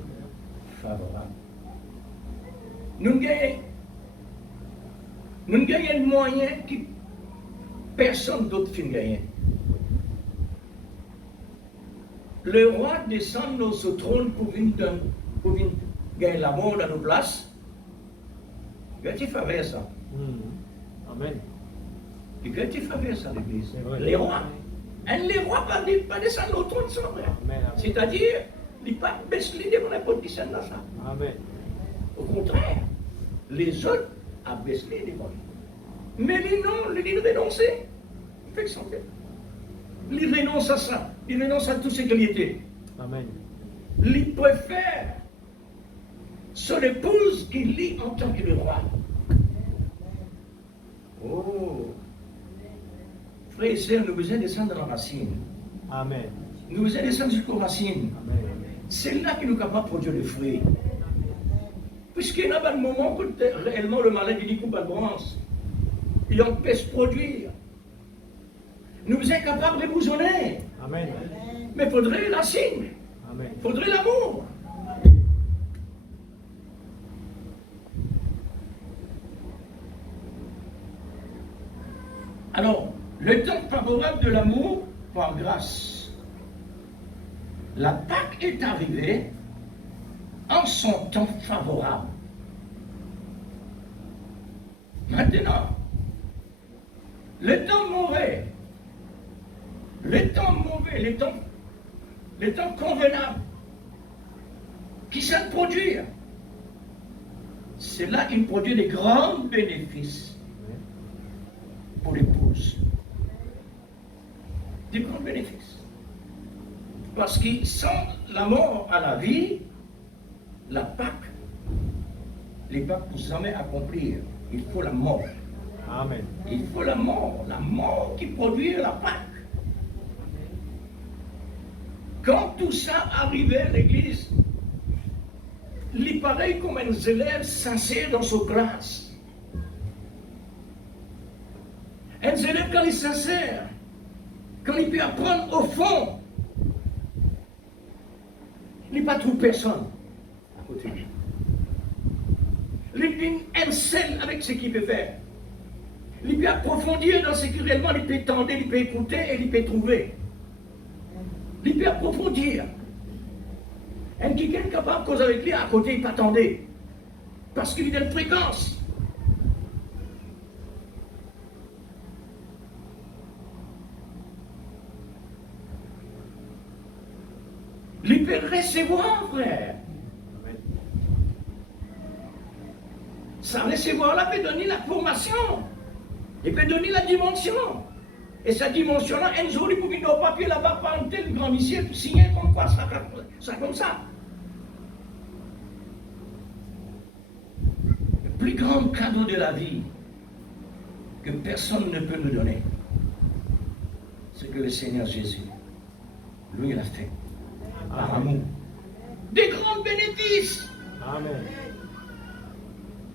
Favorable. Nous gagnons un moyen que personne d'autre ne gagne. Le roi descend dans ce trône pour venir gagner la mort dans nos places. Qu'est-ce faveur ça? Amen. Et qu'est-ce faveur ça, l'Église? C'est vrai. Les rois. Les rois ne pas descendre au trône sans vrai. Amen. C'est-à-dire, ils ne pas baisser les devant n'importe qui descend dans ça. Amen. Au contraire, les autres abaissent les démons. Mais les non, ils renoncent. Fait que santé. Ils renoncent à ça. Ils renoncent à tout ce qu'il était. Amen. Ils préfèrent son épouse qu'il lit en tant que le roi. Oh! Frères et sœurs, nous besoin descendre dans la racine. Amen. Nous besoin descendre jusqu'aux racines. Amen. c'est là qu'il est capable de produire des fruits. Puisqu'il n'y a pas de moment où réellement le malin dit qu'on pas de bronze. Il empêche de produire. Nous sommes incapables de bousonner. Amen. Mais il faudrait la signe. Amen. Il faudrait l'amour. Alors, le temps favorable de l'amour par grâce. La Pâque est arrivée en son temps favorable. Maintenant, le temps mauvais, les temps convenables, qui savent produire, c'est là qu'il produit des grands bénéfices pour l'épouse. Des grands bénéfices. Parce que sans la mort à la vie, la Pâque, les Pâques ne peuvent jamais accomplir. Il faut la mort. Amen. Il faut la mort qui produit la Pâque. Quand tout ça arrivait à l'église, il paraît comme un élève sincère dans sa classe. Un élève quand il est sincère, quand il peut apprendre au fond, il n'y a pas trop personne à côté de lui. Il aime seul avec ce qu'il peut faire. Il peut approfondir dans ce qu'il réellement il peut tendre, il peut écouter et il peut trouver. Il peut approfondir. Un quelqu'un capable de causer avec lui à côté, il peut attendre. Parce qu'il a une fréquence. Il peut recevoir, frère. Ça recevoir-là peut donner la formation. Il peut donner la dimension. Et cette dimension-là, un jour, il peut venir au papier là-bas par un tel grand monsieur pour signer comme quoi, ça comme ça. Le plus grand cadeau de la vie que personne ne peut nous donner, c'est que le Seigneur Jésus, lui, il a fait. Par amour. Des grands bénéfices. Amen.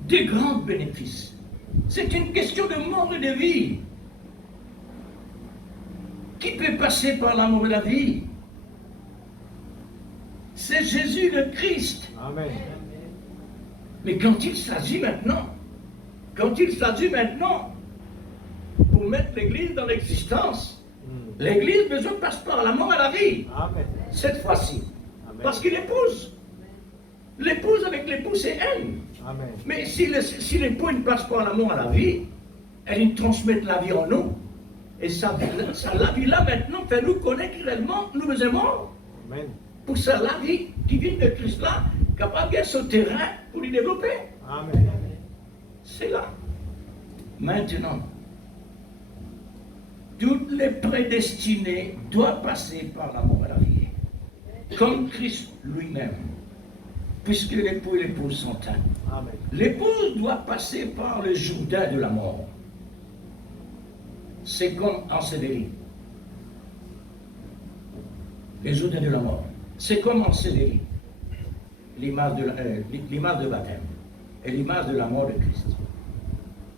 Des grands bénéfices. C'est une question de mort et de vie. Qui peut passer par l'amour et la vie? C'est Jésus le Christ. Amen. Mais quand il s'agit maintenant, pour mettre l'Église dans l'existence, l'Église besoin passe par l'amour et la vie. Amen. Cette fois-ci. Amen. Parce qu'il l'épouse avec l'époux, c'est elle. Amen. Mais si l'époux ne passe pas l'amour à la vie, elle transmet la vie en nous. Et la vie là maintenant fait nous connaître réellement nous aimons. Amen. Pour ça, la vie qui vient de Christ là, capable de ce terrain pour les développer. Amen. C'est là. Maintenant, toutes les prédestinés doivent passer par l'amour à la vie. Comme Christ lui-même. Puisque l'époux et l'épouse sont un. Amen. L'épouse doit passer par le Jourdain de la mort. C'est comme ensevelie. Le Jourdain de la mort. C'est comme ensevelie. L'image de baptême et l'image de la mort de Christ.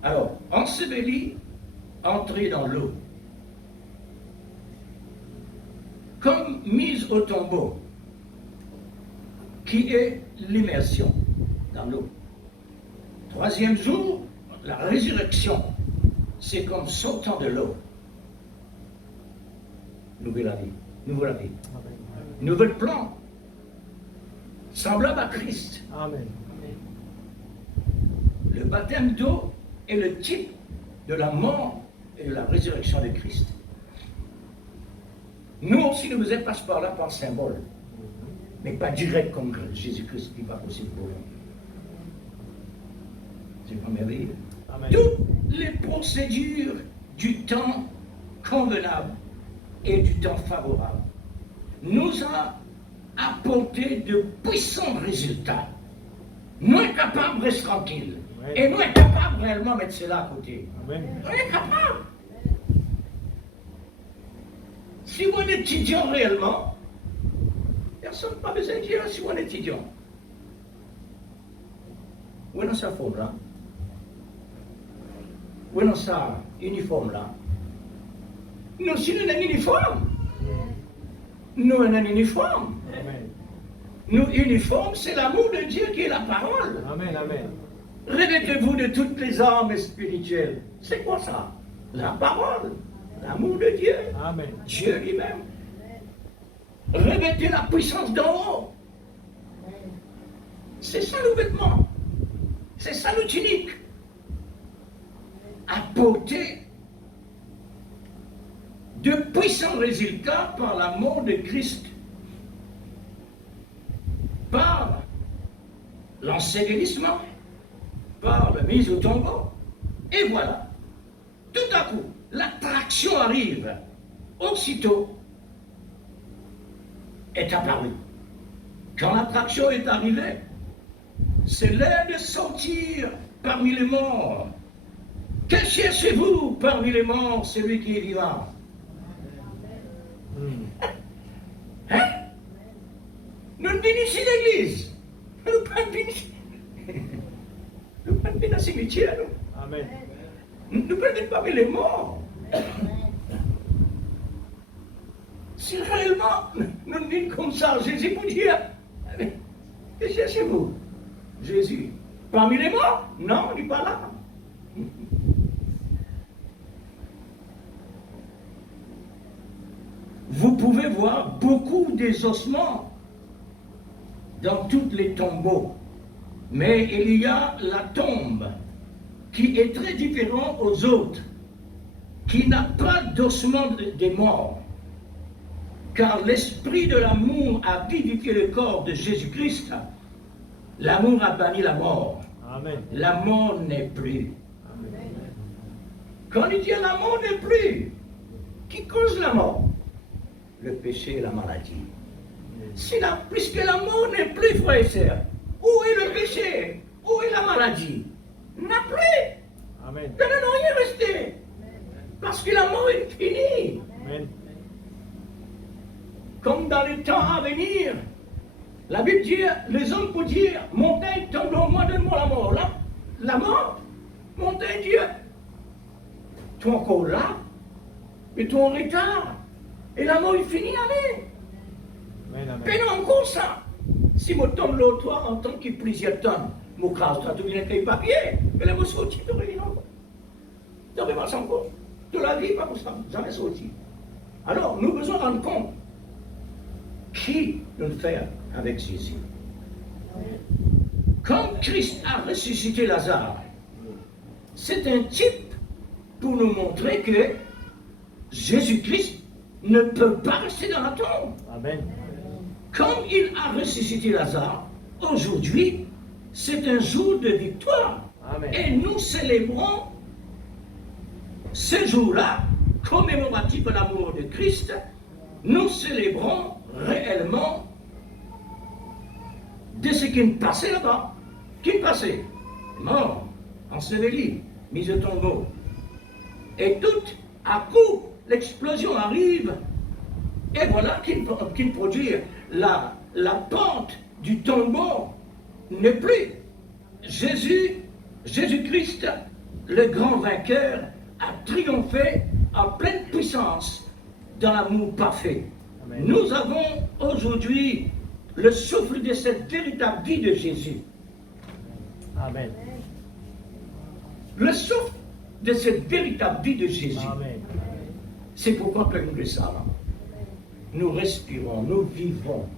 Alors, ensevelie, entrer dans l'eau. Comme mise au tombeau, qui est l'immersion dans l'eau. Troisième jour, la résurrection, c'est comme sortant de l'eau. Nouvelle vie. Nouvel plan, semblable à Christ. Amen. Le baptême d'eau est le type de la mort et de la résurrection de Christ. Nous aussi, nous faisons passer par là par symbole, mais pas direct comme Jésus-Christ, qui n'est pas possible pour nous. C'est pas merveilleux. Amen. Toutes les procédures du temps convenable et du temps favorable nous a apporté de puissants résultats. Nous sommes capables de rester tranquilles. Oui. Et nous sommes capables de réellement mettre cela à côté. Amen. Nous sommes capables. Si vous étudiez réellement, Personne n'a pas besoin de dire si on est étudiant. Où est dans sa forme là? Où est dans sa uniforme là? Nous, si nous avons un uniforme, nous avons un uniforme. Amen. Nous, uniforme, c'est l'amour de Dieu qui est la parole. Amen. Amen. Revêtez-vous de toutes les armes spirituelles. C'est quoi ça? La parole, l'amour de Dieu, Amen. Dieu lui-même. Revêtez la puissance d'en haut. C'est ça le vêtement. C'est ça le tunique. Apporter de puissants résultats par la mort de Christ, par l'ensevelissement, par la mise au tombeau. Et voilà, tout à coup, l'attraction arrive. Aussitôt, est apparue. Quand l'attraction est arrivée, c'est l'heure de sortir parmi les morts. Que cherchez-vous parmi les morts, celui qui est vivant? Hein? Nous ne venons ici l'église. Nous ne pas venir. Nous ne pas venir dans le cimetière. Amen. Nous ne pas venir parmi les morts. Si réellement nous nous disons comme ça, Jésus pour dire, que cherchez-vous? Jésus. Parmi les morts? Non, il n'est pas là. Vous pouvez voir beaucoup des ossements dans tous les tombeaux. Mais il y a la tombe qui est très différente aux autres, qui n'a pas d'ossements des morts. Car l'esprit de l'amour a vivifié le corps de Jésus-Christ. L'amour a banni la mort. Amen. La mort n'est plus. Amen. Quand il dit la mort n'est plus, qui cause la mort? Le péché et la maladie. Puisque la mort n'est plus, frères et sœurs, où est le péché? Où est la maladie? N'a plus. Amen. Il n'en a rien resté. Parce que la mort est finie. Amen. Comme dans les temps à venir, la Bible dit, les hommes pour dire, montagne, tombe-moi, donne-moi la mort. Là, la mort, montagne, Dieu, tu es encore là, mais tu es en retard. Et la mort est finie, allez. Amen. Amen. Mais non, encore ça. Si je tombe l'autre, toi, en tant que plusieurs tonnes, je crase, tu viens avec papier, et là, je sorti, tu reviens encore. Tu reviens encore. De la vie, pas pour ça, jamais sorti. Alors, nous devons rendre compte qui nous fait avec Jésus. Quand Christ a ressuscité Lazare, c'est un type pour nous montrer que Jésus-Christ ne peut pas rester dans la tombe. Amen. Comme il a ressuscité Lazare, aujourd'hui, c'est un jour de victoire. Amen. Et nous célébrons ce jour-là, commémoratif de l'amour de Christ. Nous célébrons réellement de ce qui est passé là-bas. Qui est passé? Mort, enseveli, mis au tombeau. Et tout à coup, l'explosion arrive. Et voilà qu'il produit la pente du tombeau n'est plus. Jésus-Christ, le grand vainqueur, a triomphé en pleine puissance dans l'amour parfait. Amen. Nous avons aujourd'hui le souffle de cette véritable vie de Jésus. Amen. Le souffle de cette véritable vie de Jésus. Amen. C'est pourquoi que nous le savons. Nous respirons, nous vivons.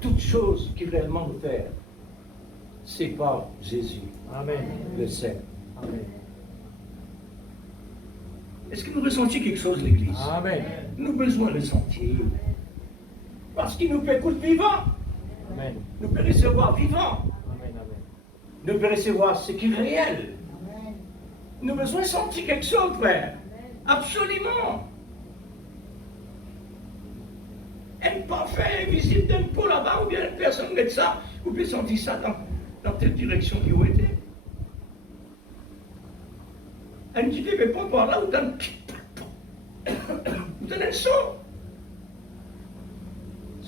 Toute chose qui réellement nous fait, c'est par Jésus, Amen. le Seigneur. Amen. Est-ce que nous ressentons quelque chose, l'Église? Amen. Nous avons besoin de le sentir. Parce qu'il nous fait écouter vivant. Amen. Nous pouvons recevoir vivant. Amen. Amen. Nous pouvons recevoir ce qui est réel. Nous avons besoin de sentir quelque chose, frère. Absolument. Un parfait invisible d'un pot là-bas, ou bien une personne met ça, vous pouvez sentir ça dans telle direction qui vous était. Un petit peu pas par là, ou dans le son.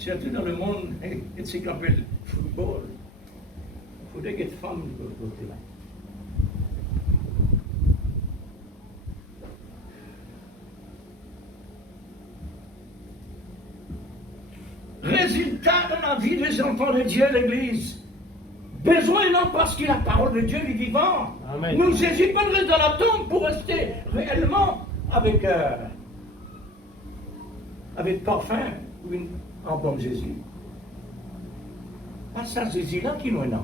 surtout dans le monde, ce qu'on appelle le football. Il faudrait qu'il y ait des femmes de l'autre côté là. Résultat dans la vie des enfants de Dieu, l'Église. Besoin non parce que la parole de Dieu est vivante. Amen. Nous, Jésus, pas de rester dans la tombe pour rester réellement avec parfum en bon Jésus. Pas ça Jésus-là qui nous aime.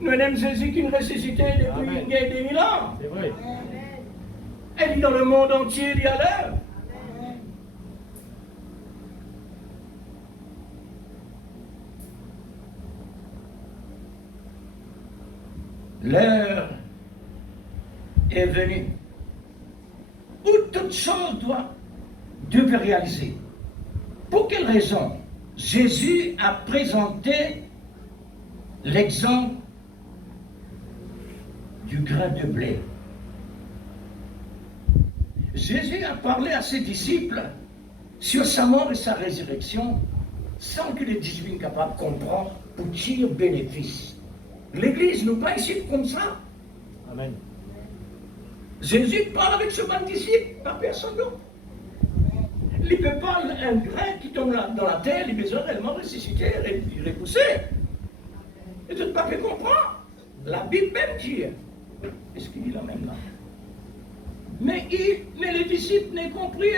Nous aimons Jésus qui nous ressuscité depuis Amen. une guerre de 1000 ans. C'est vrai. Elle est dans le monde entier, il y a l'heure. L'heure est venue où toute chose devait réaliser. Pour quelle raison? Jésus a présenté l'exemple du grain de blé. Jésus a parlé à ses disciples sur sa mort et sa résurrection sans que les disciples soient capables de comprendre pour tirer bénéfice. L'Église nous pas ici comme ça. Amen. Jésus parle avec ce bon disciple, pas personne d'autre. Il ne peut pas un grain qui tombe dans la terre, il a besoin réellement ressusciter, repousser. Et tu ne peux pas comprendre. La Bible même dit. Est-ce qu'il dit la même là? Mais les disciples n'ont compris.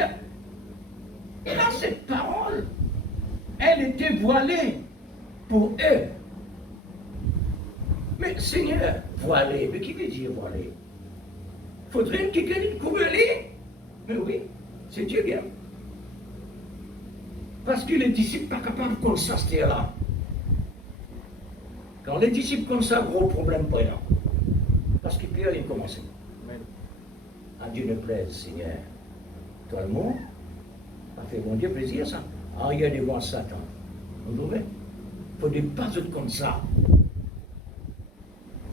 Et là, cette parole, elle était voilée pour eux. Mais Seigneur, voilé, mais qui veut dire voilé? Faudrait que quelqu'un couvre les. Mais oui, c'est Dieu bien. Parce que les disciples ne sont pas capables de constater là. Quand les disciples comme ça, gros problème pour eux. Parce que Pierre, il a commencé. À Dieu ne plaise, Seigneur. Toi, le monde, ça fait mon Dieu plaisir, ça. Ah, il y a des voix Satan. Vous trouvez? Il ne faut pas être comme ça.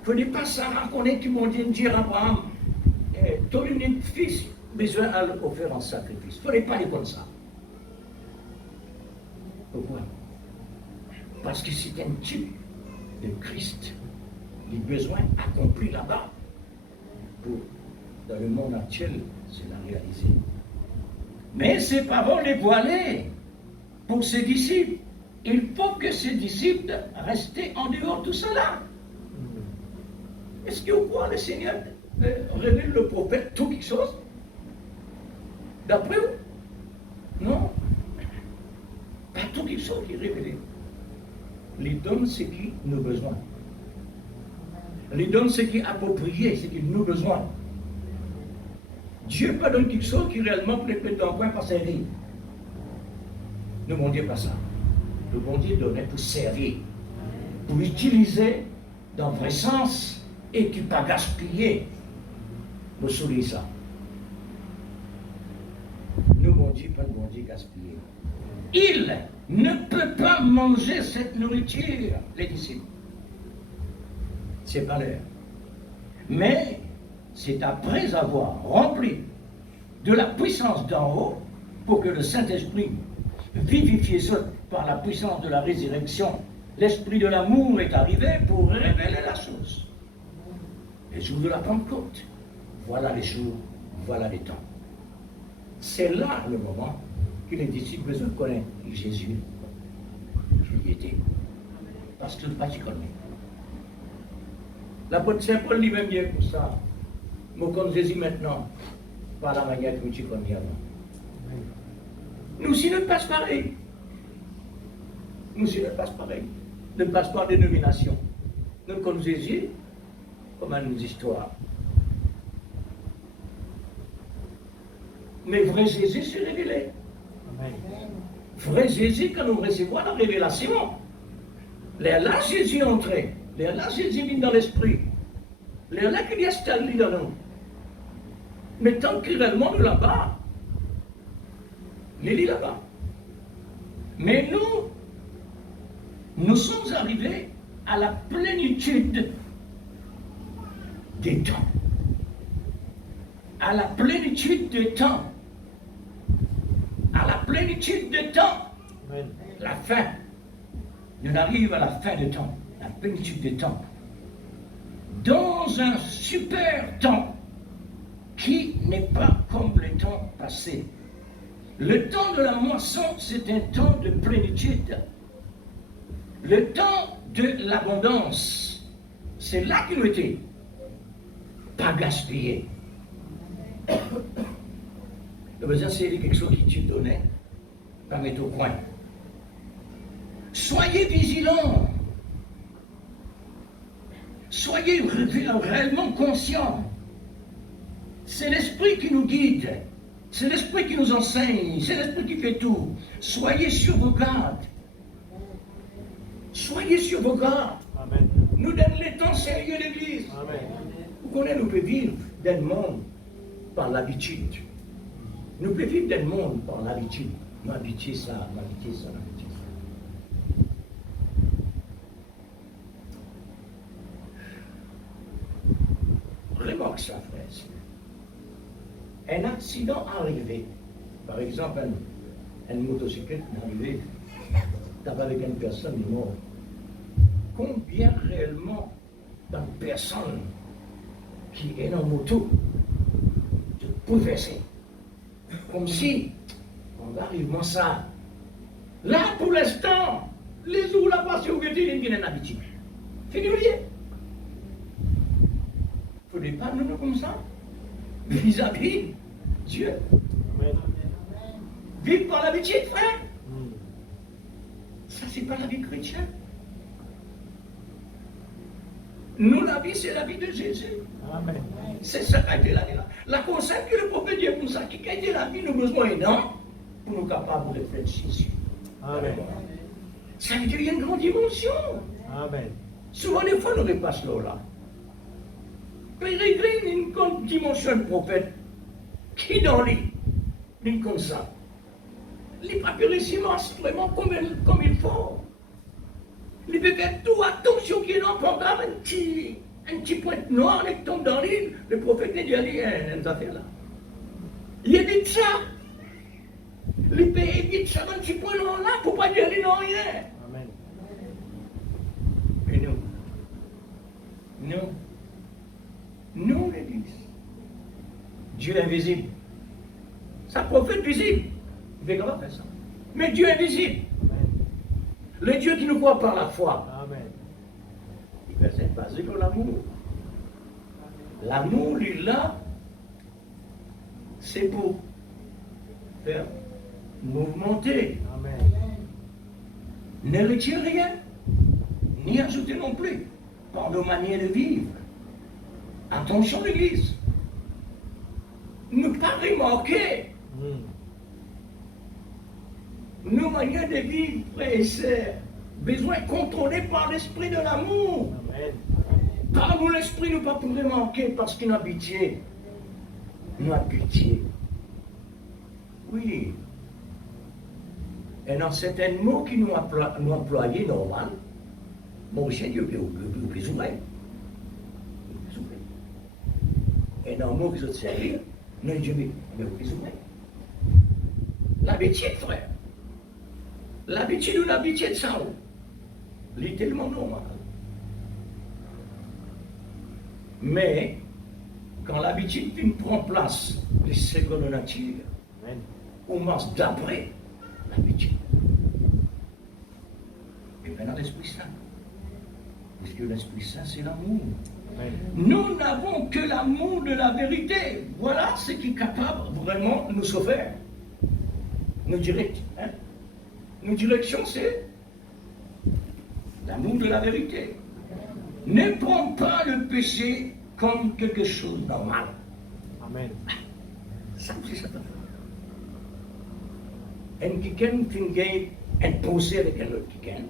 Il ne faut pas ça reconnaître que mon Dieu dire à Abraham, ton unique fils, besoin à offrir un sacrifice. Il ne faut pas aller comme ça. Pourquoi? Parce que c'est un type de Christ. Il a besoin accompli là-bas pour, dans le monde actuel, c'est la réaliser. Mais ces paroles est voilées pour ses disciples. Il faut que ses disciples restent en dehors de tout cela. Est-ce que vous croyez le Seigneur révèle le prophète tout quelque chose? D'après vous? Non. Pas tout quelque chose qui est révélé. Il donne ce qui nous a besoin. Il donne ce qui est approprié, ce qu'il nous a besoin. Dieu ne pas donne quelque chose qui réellement peut être dans le coin pour servir. Ne bon Dieu pas ça. Le bon Dieu donnait pour servir, pour utiliser dans le vrai sens et qui pas gaspiller. Vous soulignez ça. Nous, bon Dieu, pas de bon Dieu gaspiller. Il ne peut pas manger cette nourriture, les disciples. C'est pas l'heure. Mais c'est après avoir rempli de la puissance d'en haut pour que le Saint-Esprit, vivifié par la puissance de la résurrection, l'esprit de l'amour est arrivé pour révéler la chose. Les jours de la Pentecôte, voilà les jours, voilà les temps. C'est là le moment que les disciples besoin de connaître Jésus qui y était. Parce que pas qui connaît. L'apôtre Saint Paul lui-même dit pour ça. Moi, comme Jésus maintenant, par la manière que tu connais avant. Nous aussi, ne passe pareil. Nous aussi, ne passe pareil. Ne passe pas de dénomination. Nous, comme Jésus, comme une histoire. Mais vrai Jésus s'est révélé. Amen. Vrai Jésus, quand nous recevons la révélation, là Jésus est entré, là Jésus vient dans l'esprit, là qu'il y a installé dans nous. Mais tant que réellement nous là-bas, il est là-bas. Mais nous sommes arrivés à la plénitude des temps. À la plénitude des temps. À la plénitude des temps. Amen. La fin. On arrive à la fin du temps, la plénitude des temps. Dans un super temps qui n'est pas comme le temps passé. Le temps de la moisson, c'est un temps de plénitude. Le temps de l'abondance, c'est là qu'il était. Pas gaspillé. Le besoin, c'est quelque chose qui tu donnais, pas mettre au coin. Soyez vigilants. Soyez réellement conscients. C'est l'esprit qui nous guide. C'est l'esprit qui nous enseigne. C'est l'esprit qui fait tout. Soyez sur vos gardes. Soyez sur vos gardes. Amen. Nous donne les temps sérieux l'Église. Amen. Vous connaissez, nous pouvons vivre dans le monde par l'habitude. Nous pouvons vivre dans le monde par l'habitude. M'habituer ça, m'habituer ça, m'habituer ça. Remarque ça, frère. Un accident arrivé, par exemple, un motocyclette arrivé, t'avais avec une personne morte. Combien réellement de personnes qui est en moto se bouleverser? Comme si on arrive à ça. Là, pour l'instant, les jours là-bas, si vous voulez, il y a une habitude. Fini ou rien? Il ne faut pas nous comme ça. Vis-à-vis Dieu. Amen. Vivre par l'habitude, frère. Ça, c'est pas la vie chrétienne. Nous, la vie, c'est la vie de Jésus. Amen. C'est ça qui a été la vie. La concept que le prophète dit pour ça, qui a été la vie, nous besoin énorme pour nous capables de faire Jésus. Amen. Ça veut dire qu'il y a une grande dimension. Amen. Souvent, des fois, nous repassons là. Mais il y a une grande dimension de prophète qui dans lui, d'une comme ça. Les papiers réciments, vraiment comme il faut. Il peut faire tout, attention qu'il y ait un programme, un petit point noir qui tombe dans l'île, le prophète dit, il y a une affaire là. Il évite ça. Il peut éviter ça, un petit point noir là, pour ne pas dire non rien. Amen. Et nous, l'Église, Dieu est invisible. Ça prophète visible. Il fait comment faire ça? Mais Dieu est invisible. Amen. Le Dieu qui nous voit par la foi. Amen. Il va être basé sur l'amour. L'amour, lui, là, c'est pour faire mouvementer. Amen. Ne retire rien, ni ajouter non plus, par nos manières de vivre. Attention, l'Église. Ne pas remarquer nos manières de vivre, frères et sœurs, besoin contrôlés par l'esprit de l'amour. Amen. Par nous, l'esprit, nous pas pouvons manquer parce qu'il nous a pitié. Nous a pitié. Oui. Et dans certains mots qui nous employés normal, mon chien, Dieu peut ouvrir. Et dans le mot qui sont sérieux, nous Dieu peut ouvrir. L'habitude, frère. L'habitude ou l'habitude sans eau. C'est tellement normal. Mais, quand l'habitude prend place, les secondes nature, Amen. on marche d'après l'habitude. Et maintenant, l'Esprit Saint. Parce que l'Esprit Saint, c'est l'amour. Amen. Nous n'avons que l'amour de la vérité. Voilà ce qui est capable vraiment de nous sauver. Nos directions, hein? Nos directions, c'est l'amour de la vérité. Ne prends pas le péché comme quelque chose de normal. Amen. Ça, c'est ça. Et quelqu'un qui est imposé avec un autre quelqu'un.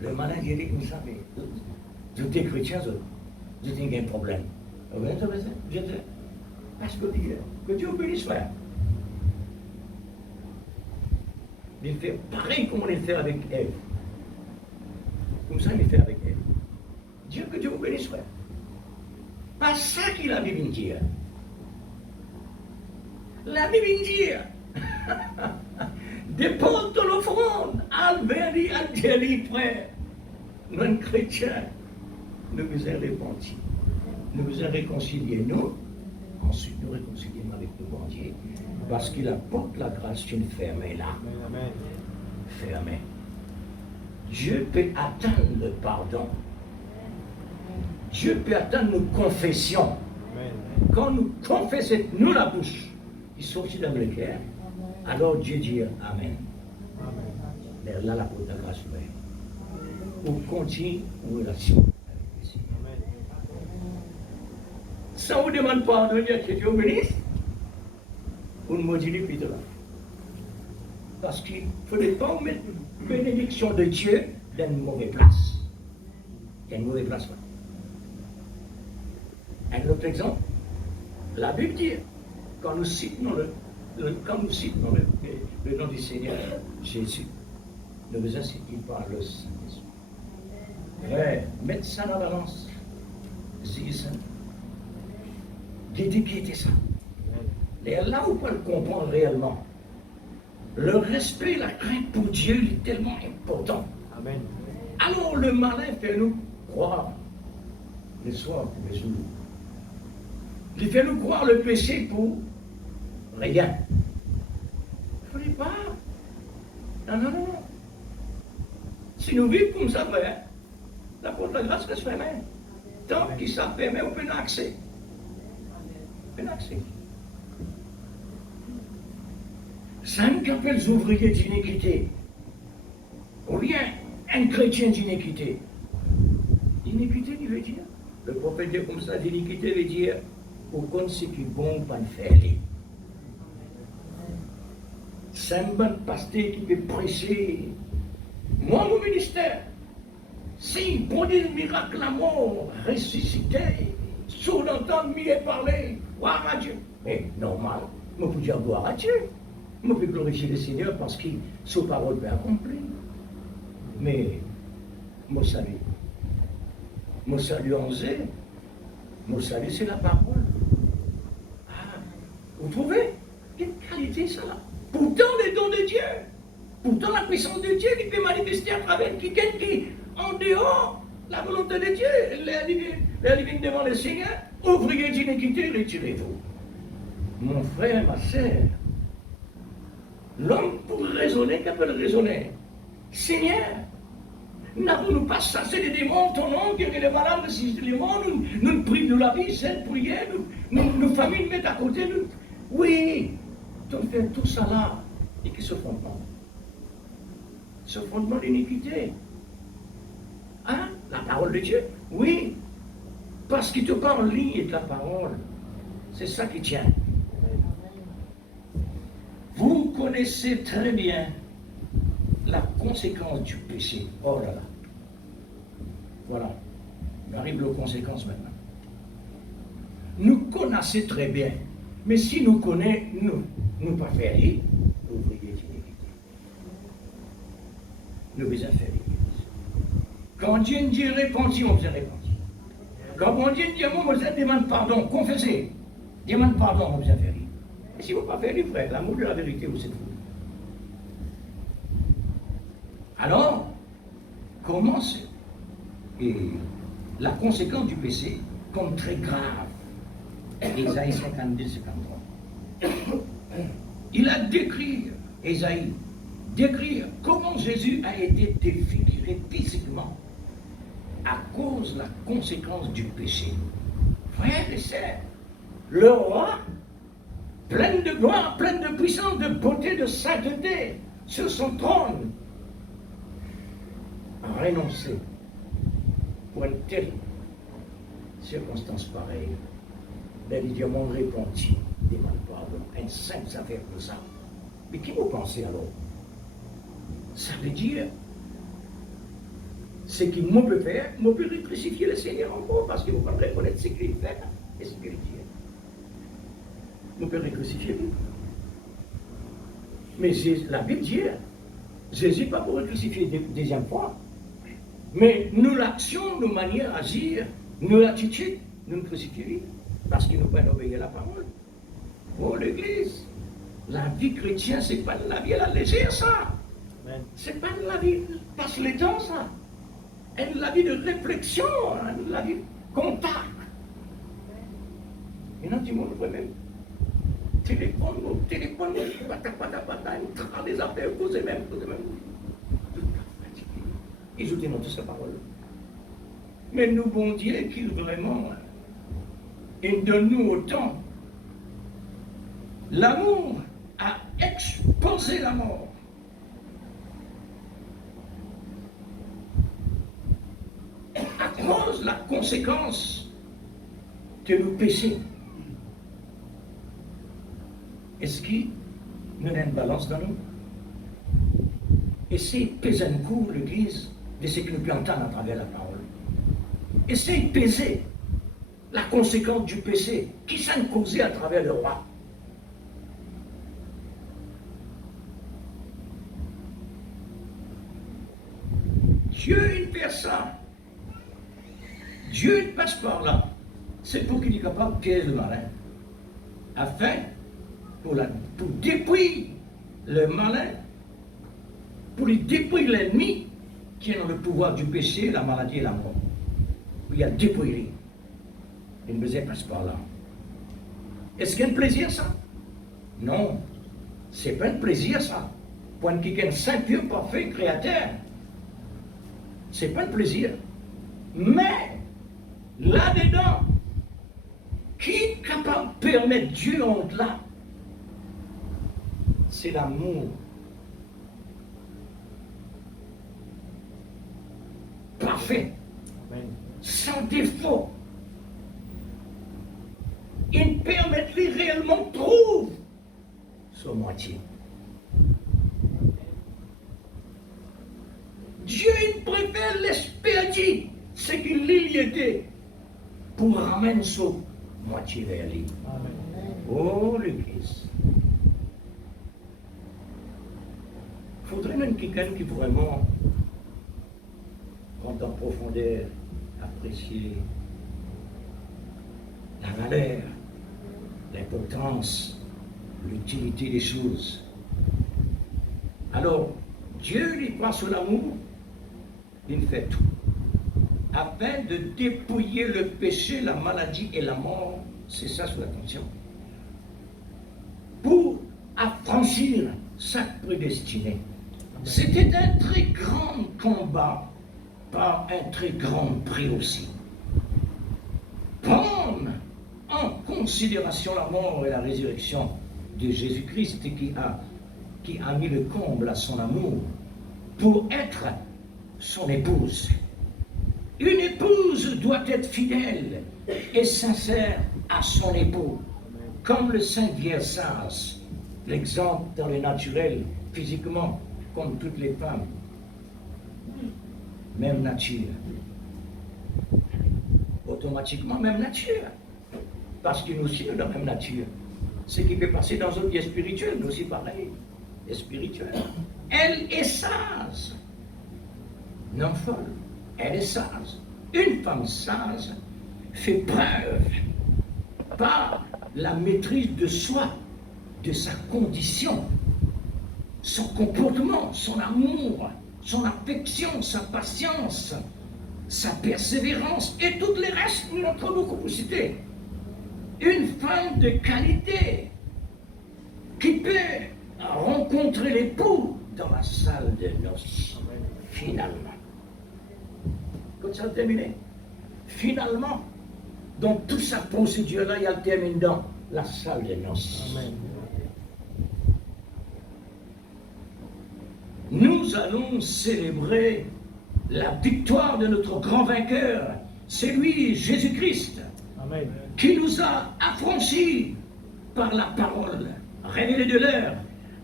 Le malin, il dit comme ça, mais je suis chrétien, je dis qu'il y a un problème. Je dis, parce que Dieu bénisse, frère. Il fait pareil comme on le fait avec Ève. Comme ça, il le fait avec Ève. Dieu que Dieu vous bénisse, frère. Pas ça qu'il a dit dire. La Bible dit, dépose ton offrande, Albert Adjeli, frère. Nous, chrétiens, nous vous avons répandu. Nous vous avons réconciliés, nous. Ensuite, nous réconcilions avec le bon Dieu. Parce qu'il apporte la grâce d'une fermée là. Fermée. Dieu peut atteindre le pardon. Dieu peut atteindre nos confessions. Quand nous confessons, nous la bouche, il sortit dans le cœur, alors Dieu dit Amen. Mais là, la porte de la grâce ouverte. Pour continuer une relation avec le Seigneur. Ça vous demande pardon, il y a que Dieu bénisse. Vous ne maudissez plus de là. Parce qu'il ne faudrait pas mettre une bénédiction de Dieu dans une mauvaise place. Il y a une mauvaise place là. Un autre exemple, la Bible dit, quand nous citons le nom du Seigneur Jésus, nous vous incitons par le Saint-Esprit. Frère, mettez ça dans la balance. C'est ça. Dites qui était ça. Et là où on peut le comprendre réellement, le respect, la crainte pour Dieu est tellement important. Amen. Alors le malin fait nous croire le soir pour les jours. Il fait nous croire le péché pour rien. Il ne fallait pas. Non. Si nous vivons comme ça, frère, la porte de la grâce reste fermée. Tant qu'il s'est fermé, on peut l'accès. On peut l'accès. Cinq appels ouvriers d'iniquité. Ou bien un chrétien d'iniquité. Iniquité, il veut dire. Le prophète dit comme ça, d'iniquité veut dire pourquoi ce qui est bon pas le faire. C'est un bon pasteur qui peut prêcher. Moi, mon ministère, si produit le miracle, la mort, ressuscité, sourd d'entendre, mieux parler, gloire à Dieu. Mais normal, je peux dire gloire à Dieu. Je peux glorifier le Seigneur parce que sa parole peut accomplir. Mais, mon salut en zé, mon salut c'est la parole. Ah, vous trouvez? Quelle qualité ça là? Pourtant les dons de Dieu, pourtant la puissance de Dieu qui peut manifester à travers quelqu'un qui, en dehors, la volonté de Dieu, les divine devant le Seigneur, ouvriez d'iniquité, retirez-vous. Mon frère, ma sœur, l'homme pour raisonner, qu'elle peut le raisonner? Seigneur, n'avons-nous pas chassé les démons, ton nom, guérir les malades, si les démons, nous privons de la vie, cette prière, nos familles mettent à côté, nous. Oui, on fait tout ça là, et qui se fondement? Ce fondement d'iniquité. Hein? La parole de Dieu? Oui, parce qu'il te parle en ligne avec la parole. C'est ça qui tient. Vous connaissez très bien la conséquence du péché. Oh là là. Voilà. On arrive aux conséquences maintenant. Nous connaissons très bien. Mais si nous connaissons, nous pas faire rire, ouvriers d'iniquité. Nous vous faire rire. Quand Dieu nous dit répandu, on vous a répandu. Quand bon Dieu nous dit on vous a demandé pardon, confessez. Demande pardon, on vous a fait rire. Et si vous ne pas faire rire, frère, l'amour de la vérité, vous êtes fou. Alors, commence la conséquence du péché comme très grave. Ésaïe 52, 53. Il a décrit, Ésaïe, décrire comment Jésus a été défiguré physiquement à cause de la conséquence du péché. Frères et sœurs, le roi, plein de gloire, plein de puissance, de beauté, de sainteté, sur son trône, a renoncé pour une telle circonstance pareille. Ben, il dit, mon répandu, demande pardon, une simple affaire pour ça. Mais qui vous pensez alors? Ça veut dire, ce qu'il me peut faire, je peux crucifier le Seigneur encore, parce qu'il ne faut pas reconnaître ce qu'il fait et ce qu'il dit. Je peux crucifier lui. Mais la Bible dit, Jésus n'est pas pour crucifier une deuxième fois. Mais nous l'action, nos manières d'agir, nos attitudes, nous crucifions parce qu'il nous pas obéir à la parole. Oh l'Église, La vie chrétienne, c'est pas de la vie à la légère, ça. C'est pas de la vie passe le temps, ça. C'est de la vie de réflexion, de la vie de contact. Et là, tu m'as même téléphone, des affaires, causer même. Et je dis non, toute sa parole. Mais nous, bon Dieu, qu'il vraiment, il donne-nous autant. L'amour a exposé la mort. À cause de la conséquence de nos péchés. Est-ce qu'il nous a une balance dans nous? Essayez de peser un coup l'Église de ce que nous pouvons entendre à travers la parole. Essayez de peser la conséquence du péché qui s'est causé à travers le roi. Dieu, il fait ça. Dieu, il passe par là. C'est pour qu'il est capable de piéger le malin. Afin, pour dépouiller le malin, pour lui dépouiller l'ennemi qui est dans le pouvoir du péché, la maladie et la mort. Il a dépouillé. Il ne passe par là. Est-ce qu'il y a un plaisir, ça? Non. C'est pas un plaisir, ça. Pour un saint, pur, parfait, créateur. C'est pas un plaisir. Mais, là-dedans, qui est capable de permettre Dieu en delà? C'est l'amour. Parfait. Amen. Sans défaut. Il permet de réellement trouver son moitié. Dieu, il préfère l'espérer ce qu'il y était pour ramener son moitié vers lui. Amen. Oh, l'Église. Il faudrait même quelqu'un qui vraiment prend en profondeur, apprécier la valeur, l'importance, l'utilité des choses. Alors, Dieu lui croit sur l'amour, il fait tout, afin de dépouiller le péché, la maladie et la mort, c'est ça sous l'attention, pour affranchir sa prédestinée. C'était un très grand combat, par un très grand prix aussi. Prendre en considération la mort et la résurrection de Jésus-Christ qui a mis le comble à son amour pour être son épouse. Une épouse doit être fidèle et sincère à son époux, comme le saint Viersas, l'exemple dans le naturel, physiquement, comme toutes les femmes. Même nature. Automatiquement, même nature. Parce que nous aussi, nous avons la même nature. Ce qui peut passer dans notre vie spirituelle, nous aussi pareil. Et spirituelle. Elle est sage. Non folle. Elle est sage. Une femme sage fait preuve par la maîtrise de soi, de sa condition, son comportement, son amour, son affection, sa patience, sa persévérance et toutes les restes de notre beaucoup citer. Une femme de qualité qui peut rencontrer l'époux dans la salle de noces, finalement. Quand ça a terminé, finalement, dans toute sa procédure-là, il termine dans la salle de noces. Amen. Nous allons célébrer la victoire de notre grand vainqueur, c'est lui, Jésus-Christ, Amen, qui nous a affranchis par la parole révélée de l'heure,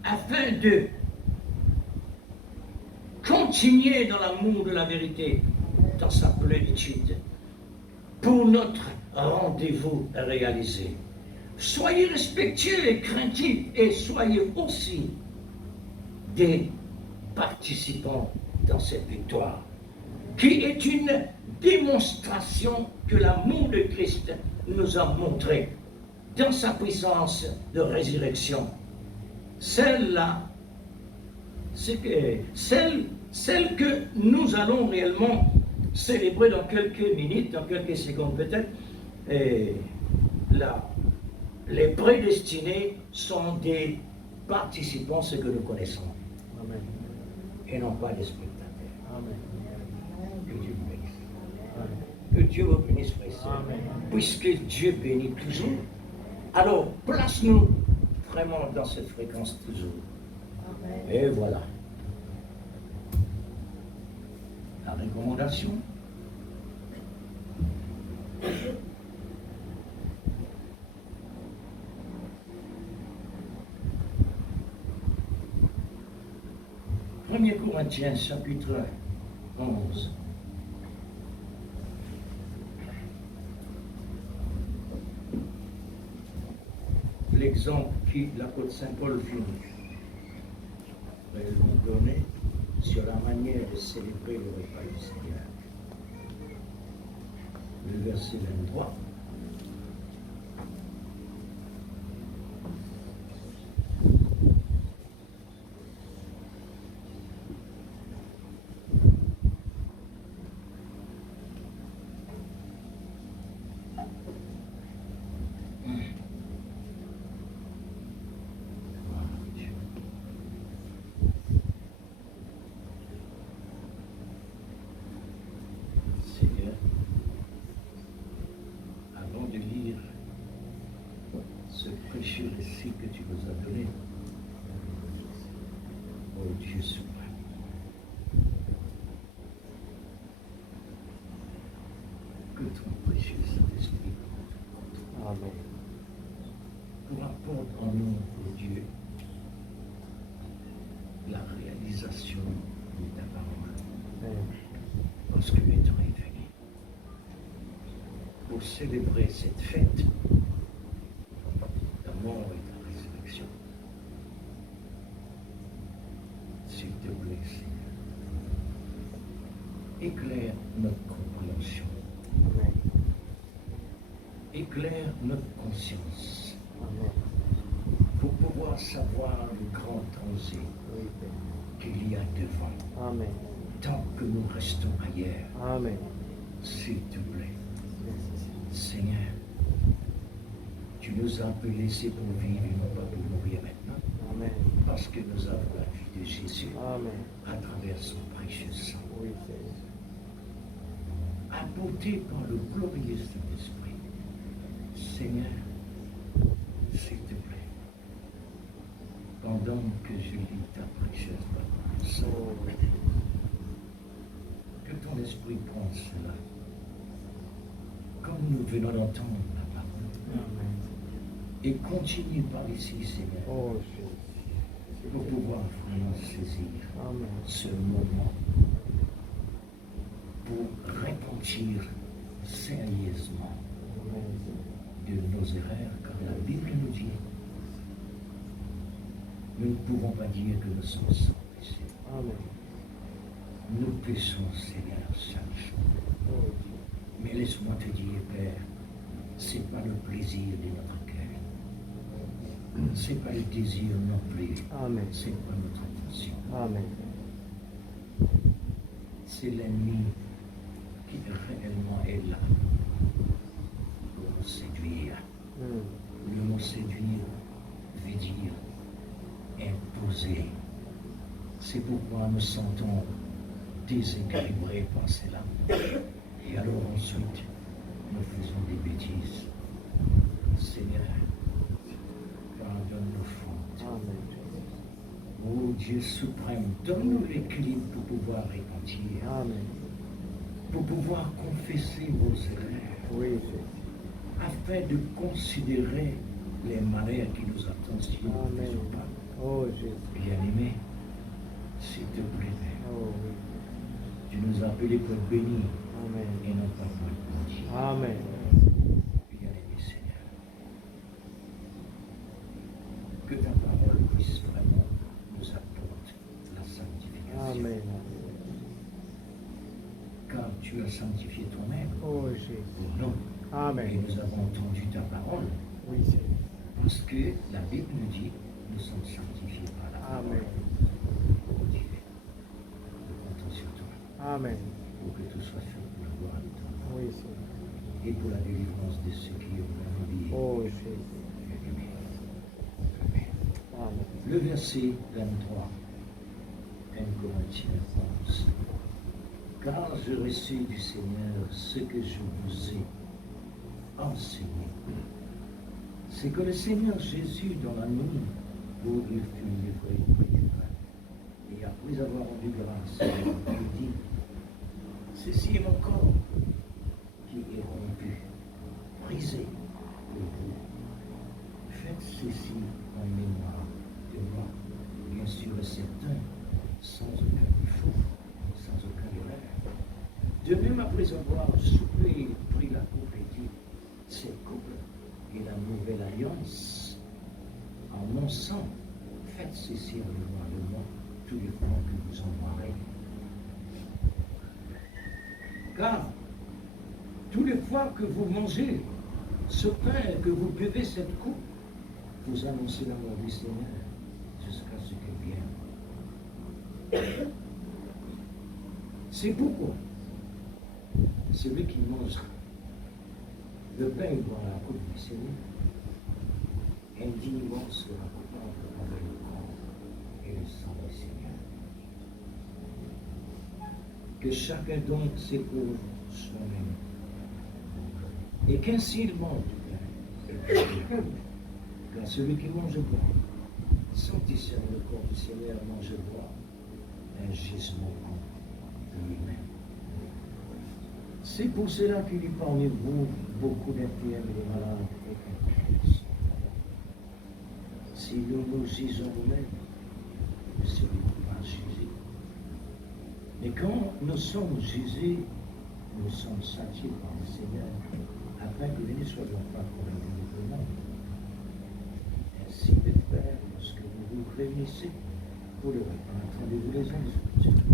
afin de continuer dans l'amour de la vérité, dans sa plénitude, pour notre rendez-vous réalisé. Soyez respectueux et craintifs, et soyez aussi des participants dans cette victoire, qui est une démonstration que l'amour de Christ nous a montré dans sa puissance de résurrection celle-là, celle que nous allons réellement célébrer dans quelques minutes, dans quelques secondes peut-être, les prédestinés sont des participants, ce que nous connaissons, Amen. et non pas des spectateurs. Amen. Que Dieu vous bénisse. Amen. Que Dieu vous bénisse, frères et sœurs. Amen. Puisque Dieu bénit toujours, alors place-nous vraiment dans cette fréquence toujours. Et voilà. La recommandation. Premier Corinthiens, chapitre 11. L'exemple que l'apôtre Saint Paul va nous donner sur la manière de célébrer le repas du Seigneur. Le verset 23. Seigneur, avant de lire ce précieux récit que tu nous as donné, oh Dieu suprême, que ton précieux Saint-Esprit Amen. pour apporter en nous, oh Dieu, la réalisation de ta parole. Amen. Parce que le temps est venu pour célébrer cette fête, ta mort et ta résurrection. S'il te plaît, Seigneur, éclaire notre compréhension, Amen. éclaire notre conscience Amen. pour pouvoir savoir le grand danger Oui, Père. qu'il y a devant, Amen. tant que nous restons ailleurs. Amen. S'il te plaît, Seigneur, tu nous as appelés c'est pour vivre et non pas pour mourir maintenant, Amen. parce que nous avons la vie de Jésus Amen. à travers son précieux sang, Oui, Seigneur. apporté par le glorieux Saint-Esprit. Seigneur, s'il te plaît, pendant que je lis ta précieuse parole, Oh, que ton esprit prenne cela, comme nous venons d'entendre la parole, Amen. et continue par ici, Seigneur, Oh, Jésus. pour pouvoir vraiment saisir Amen. ce moment pour repentir sérieusement Amen. de nos erreurs, car la Bible nous dit, nous ne pouvons pas dire que nous sommes sans péché. Amen. Nous péchons, Seigneur, chaque jour. Oh, Dieu. Mais laisse-moi te dire, Père, ce n'est pas le plaisir de notre cœur. Ce n'est pas le désir non plus. Amen. Ce n'est pas notre intention. Amen. C'est l'ennemi qui réellement est là pour nous séduire. Le mot séduire veut dire imposer. C'est pourquoi nous sentons déséquilibrés par cela. Et alors ensuite, nous faisons des bêtises. Seigneur, pardonne nos fautes. Amen. Oh Dieu suprême, donne-nous l'équilibre pour pouvoir repentir, Amen. pour pouvoir confesser vos erreurs, Oui, Jésus. afin de considérer les malheurs qui nous attendent si nous ne Amen. faisons pas. Oh, Jésus. Bien-aimé, s'il te plaît, Père, Oh, oui. tu nous as appelés pour être bénis Amen. et non pas pour être maudits. Amen. Bien-aimé Seigneur, que ta parole puisse vraiment nous apporter la sanctification. Amen. Car tu as sanctifié toi-même Oh, Jésus. pour nous. Et Amen. nous avons entendu ta parole. Oui, Seigneur. Parce que la Bible nous dit, nous sommes sanctifiés par la parole. Amen. Oh Dieu, nous comptons sur toi Amen. pour que tout soit fait pour la gloire de ton nom Oui, Seigneur. et pour la délivrance de ceux qui ont oublié. Oh, Jésus. Amen. Le verset 23, 1 Corinthiens 11. Car je reçus du Seigneur ce que je vous ai enseigné. C'est que le Seigneur Jésus, dans la nuit où il fut livré par du pain, et après avoir rendu grâce, il dit, ceci est mon corps qui est rompu, brisé pour vous. Faites ceci en mémoire de moi, bien sûr et certain, sans aucun défaut, sans aucun erreur. De même, après avoir soufflé et pris la coupe, et dit, cette coupe est la nouvelle alliance. En mon sang, faites ceci en mémoire de moi, tous les fois que vous en boirez. Car, tous les fois que vous mangez ce pain et que vous buvez cette coupe, vous annoncez la mort du Seigneur jusqu'à ce qu'il vienne. C'est pourquoi celui qui mange le pain et boit la coupe du Seigneur indignement sera coupable avec le corps et le sang du Seigneur. Que chacun donc s'éprouve soi-même et qu'ainsi il mange du pain. Car celui qui mange et boit, sans discerner le corps du Seigneur, mange et boit un gisement de lui-même. C'est pour cela qu'il y a parmi vous beaucoup d'internes et de malades et d'inquiets. Si nous nous gisons nous-mêmes, nous serons pas jugés. Mais quand nous sommes jugés, nous sommes châtiés par le Seigneur, afin que nous ne soyons pas corrompus de monde. Ainsi, mes frères, lorsque vous vous réunissez pour le repas, attendez-vous les uns les autres.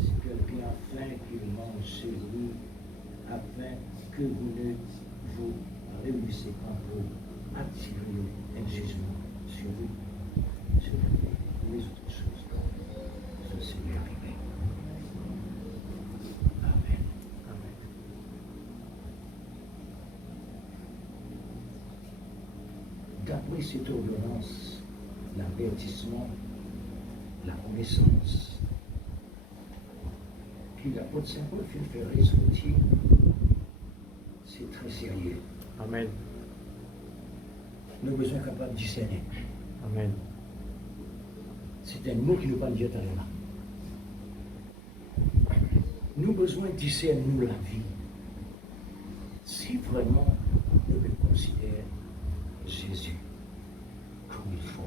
Si quelqu'un a faim, qu'il mange chez lui, afin que vous ne vous réunissez pas pour attirer un jugement sur lui, sur les autres choses. Ceci est arrivé. Amen. Amen. D'après cette ordonnance, l'avertissement, la renaissance que l'apôtre Saint Paul fait ressortir, c'est très sérieux. Amen. Nous avons besoin capable de discerner. Amen. C'est un mot qui ne veut pas dire rien. Nous avons besoin de discerner nous la vie. Si vraiment nous considérons Jésus comme il faut.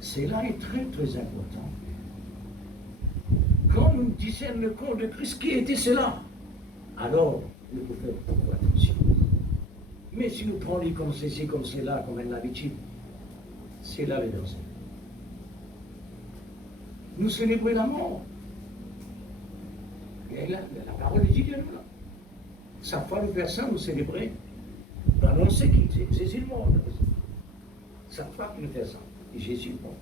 Cela est très très important. Quand nous discernons le corps de Christ, qui était cela? Alors, nous pouvons faire beaucoup attention. Mais si nous prenons comme ceci, comme cela, comme une habitude, c'est là le danger. Nous célébrons la mort. Et la parole dit bien là. Ça fois nous faire ça, nous célébrer. Annoncer que Jésus est mort. Ça fois nous faire ça. Et Jésus est mort.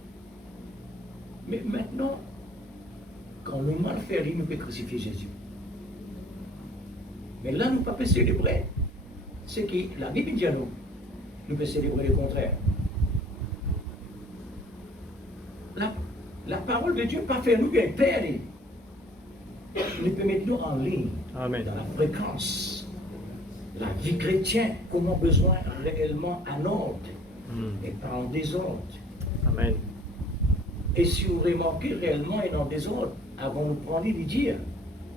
Mais maintenant, quand nous mal faire, nous pouvons crucifier Jésus. Mais là, nous ne pouvons pas célébrer. C'est que la Bible dit à nous. Nous pouvons célébrer le contraire. La parole de Dieu ne peut pas faire nous bien perdre. Nous peut mettre nous en ligne. Amen. Dans la fréquence. La vie chrétienne, comment besoin réellement en ordre et pas en désordre. Amen. Et si vous remarquez réellement et en désordre, avant de prendre et de dire,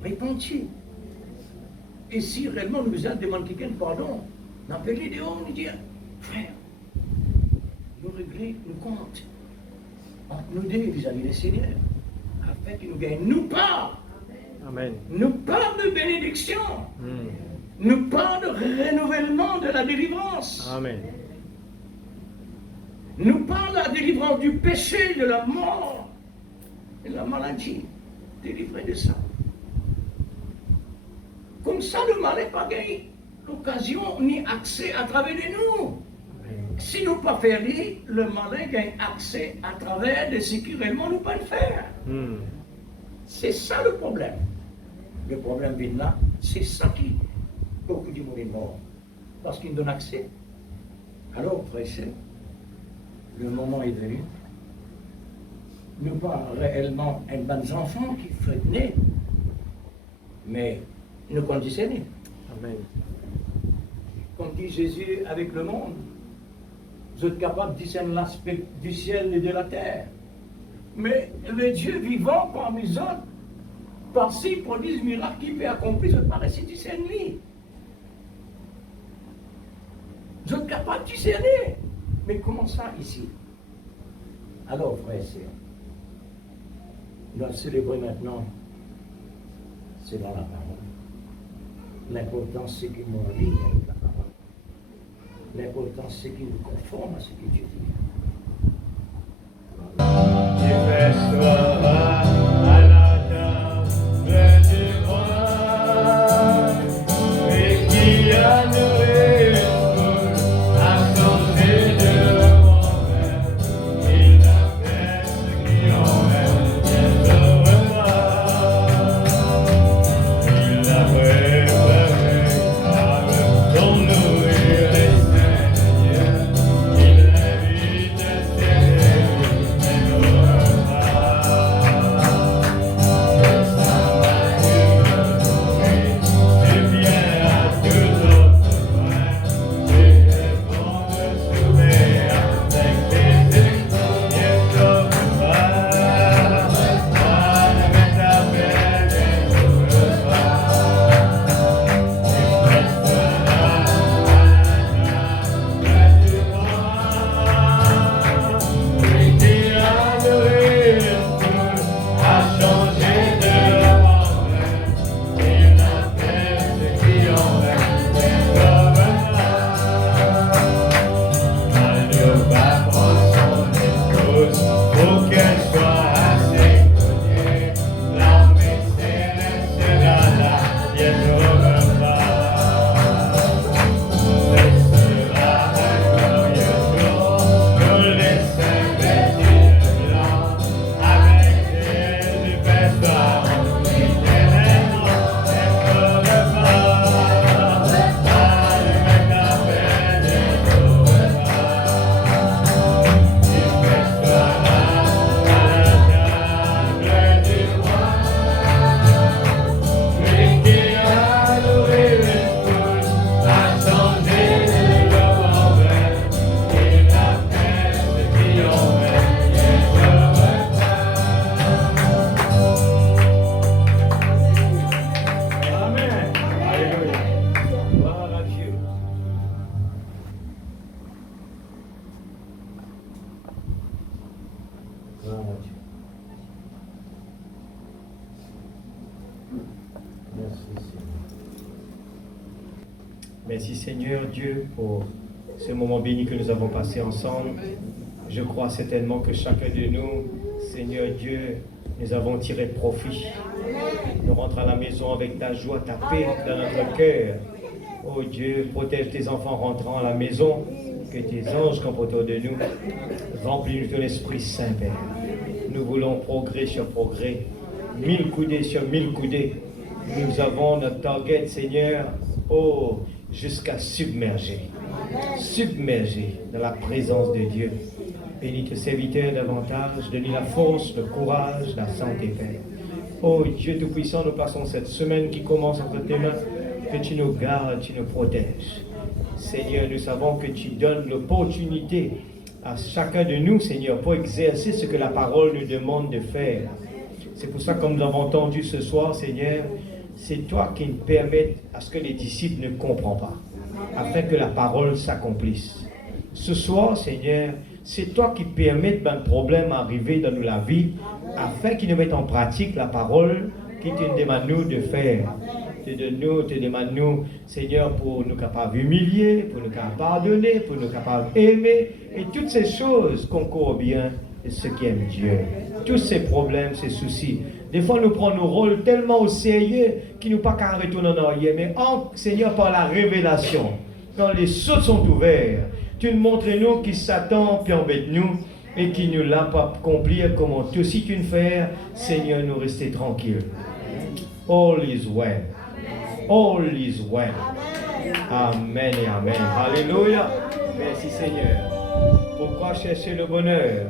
répondez. Et si réellement nous allons demander quelqu'un pardon, n'appelez dehors, nous dire, frère, nous regrets, nous compte entre nous deux vis-à-vis du Seigneur, afin qu'il nous gagne, nous part. Amen. Nous parle de bénédiction. Nous parle de renouvellement de la délivrance. Amen. Nous parle de la délivrance du péché, de la mort, de la maladie. Délivré de ça. Comme ça, le mal n'est pas gagné. l'occasion ni accès à travers de nous. Si nous pas faire le malin gagne accès à travers de ce qui réellement nous pas le faire. C'est ça le problème. Le problème vient là, c'est ça qui beaucoup de monde est mort. Parce qu'il donne accès. Alors, frère et sœurs, le moment est venu. Nous pas réellement un bon enfant qui fait naître, mais nous conditionner. Amen. Comme dit Jésus avec le monde, vous êtes capable de discerner l'aspect du ciel et de la terre. Mais le Dieu vivant parmi les autres, par-ci, produit ce miracle qui peut accomplir, vous n'êtes pas resté discerner. Vous êtes capable de discerner. Mais comment ça ici? Alors, frères et sœurs, nous allons célébrer maintenant, c'est dans la parole. L'important, c'est qu'il nous lie avec la parole. L'important, c'est qu'il nous conforme à ce que Dieu dit. Merci Seigneur Dieu pour ce moment béni que nous avons passé ensemble. Je crois certainement que chacun de nous, Seigneur Dieu, nous avons tiré profit. Nous rentrons à la maison avec ta joie, ta paix dans notre cœur. Oh Dieu, protège tes enfants rentrant à la maison, que tes anges campent autour de nous. Remplis-nous de ton Esprit Saint, Père. Nous voulons progrès sur progrès, 1000 coudées sur 1000 coudées. Nous avons notre target, Seigneur, oh, jusqu'à submerger dans la présence de Dieu. Bénis tes serviteurs davantage, donne la force, le courage, la santé, Père. Oh Dieu Tout-Puissant, nous passons cette semaine qui commence entre tes mains, que tu nous gardes, tu nous protèges. Seigneur, nous savons que tu donnes l'opportunité à chacun de nous, Seigneur, pour exercer ce que la parole nous demande de faire. C'est pour ça, comme nous avons entendu ce soir, Seigneur, c'est toi qui nous permets à ce que les disciples ne comprennent pas, afin que la parole s'accomplisse. Ce soir, Seigneur, c'est toi qui permets d'un problème arriver dans la vie, afin qu'ils nous mettent en pratique la parole qui te demande nous de faire. Te demande nous, Seigneur, pour nous capables d'humilier, pour nous capables de pardonner, pour nous capables d'aimer, et toutes ces choses concourent bien de ceux qui aiment Dieu. Tous ces problèmes, ces soucis, Des fois, nous prenons nos rôles tellement au sérieux qu'il nous pas qu'à retourner en arrière. Mais Seigneur, par la révélation, quand les sauts sont ouverts, tu nous montres nous qui Satan puis embête nous et qui nous l'a pas accomplir comment tout si tu nous fais, Seigneur, nous rester tranquilles. All is well. All is well. Amen et amen. Alléluia. Merci Seigneur. Pourquoi chercher le bonheur?